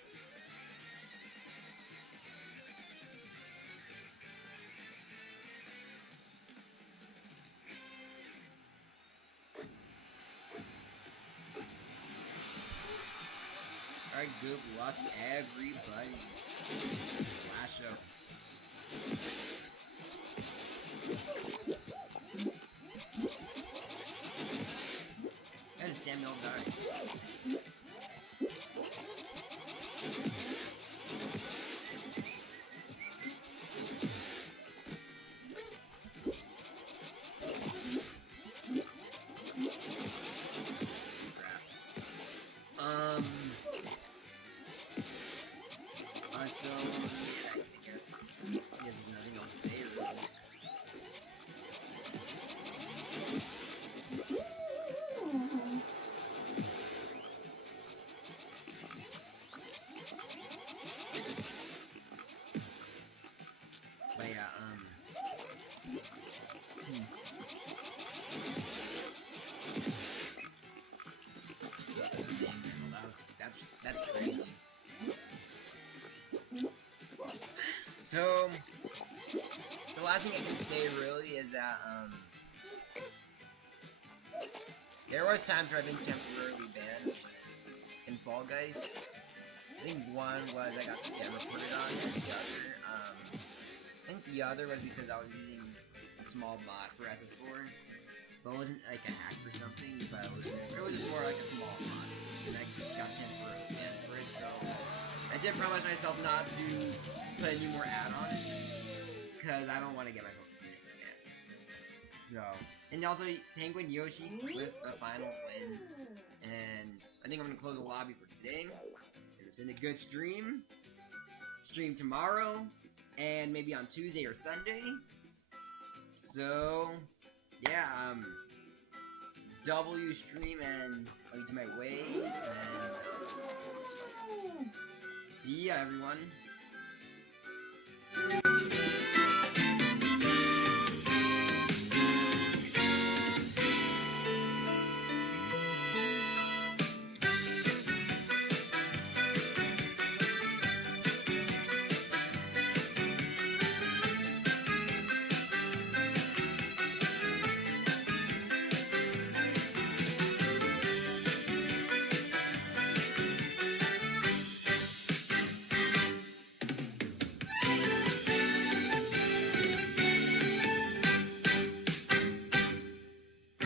Alright, good luck, everybody. Last show. And Samuel died. So, I guess there's nothing else to say, really. But yeah, that's crazy. So, the last thing I can say really is that, there was times where I've been temporarily banned in Fall Guys. I think one was I got scam reported on, and the other, I think the other was because I was using a small bot for SS4. But it wasn't like a hack or something, but it was just more like a small bot. And I got temporarily banned for it, so I did promise myself not to put any more add-ons, because I don't want to get myself confused again. So, and also Penguin Yoshi with the final win. And I think I'm gonna close the lobby for today. And it's been a good stream. Stream tomorrow, and maybe on Tuesday or Sunday. So, yeah, W stream and I'll be to my way, and see ya, everyone.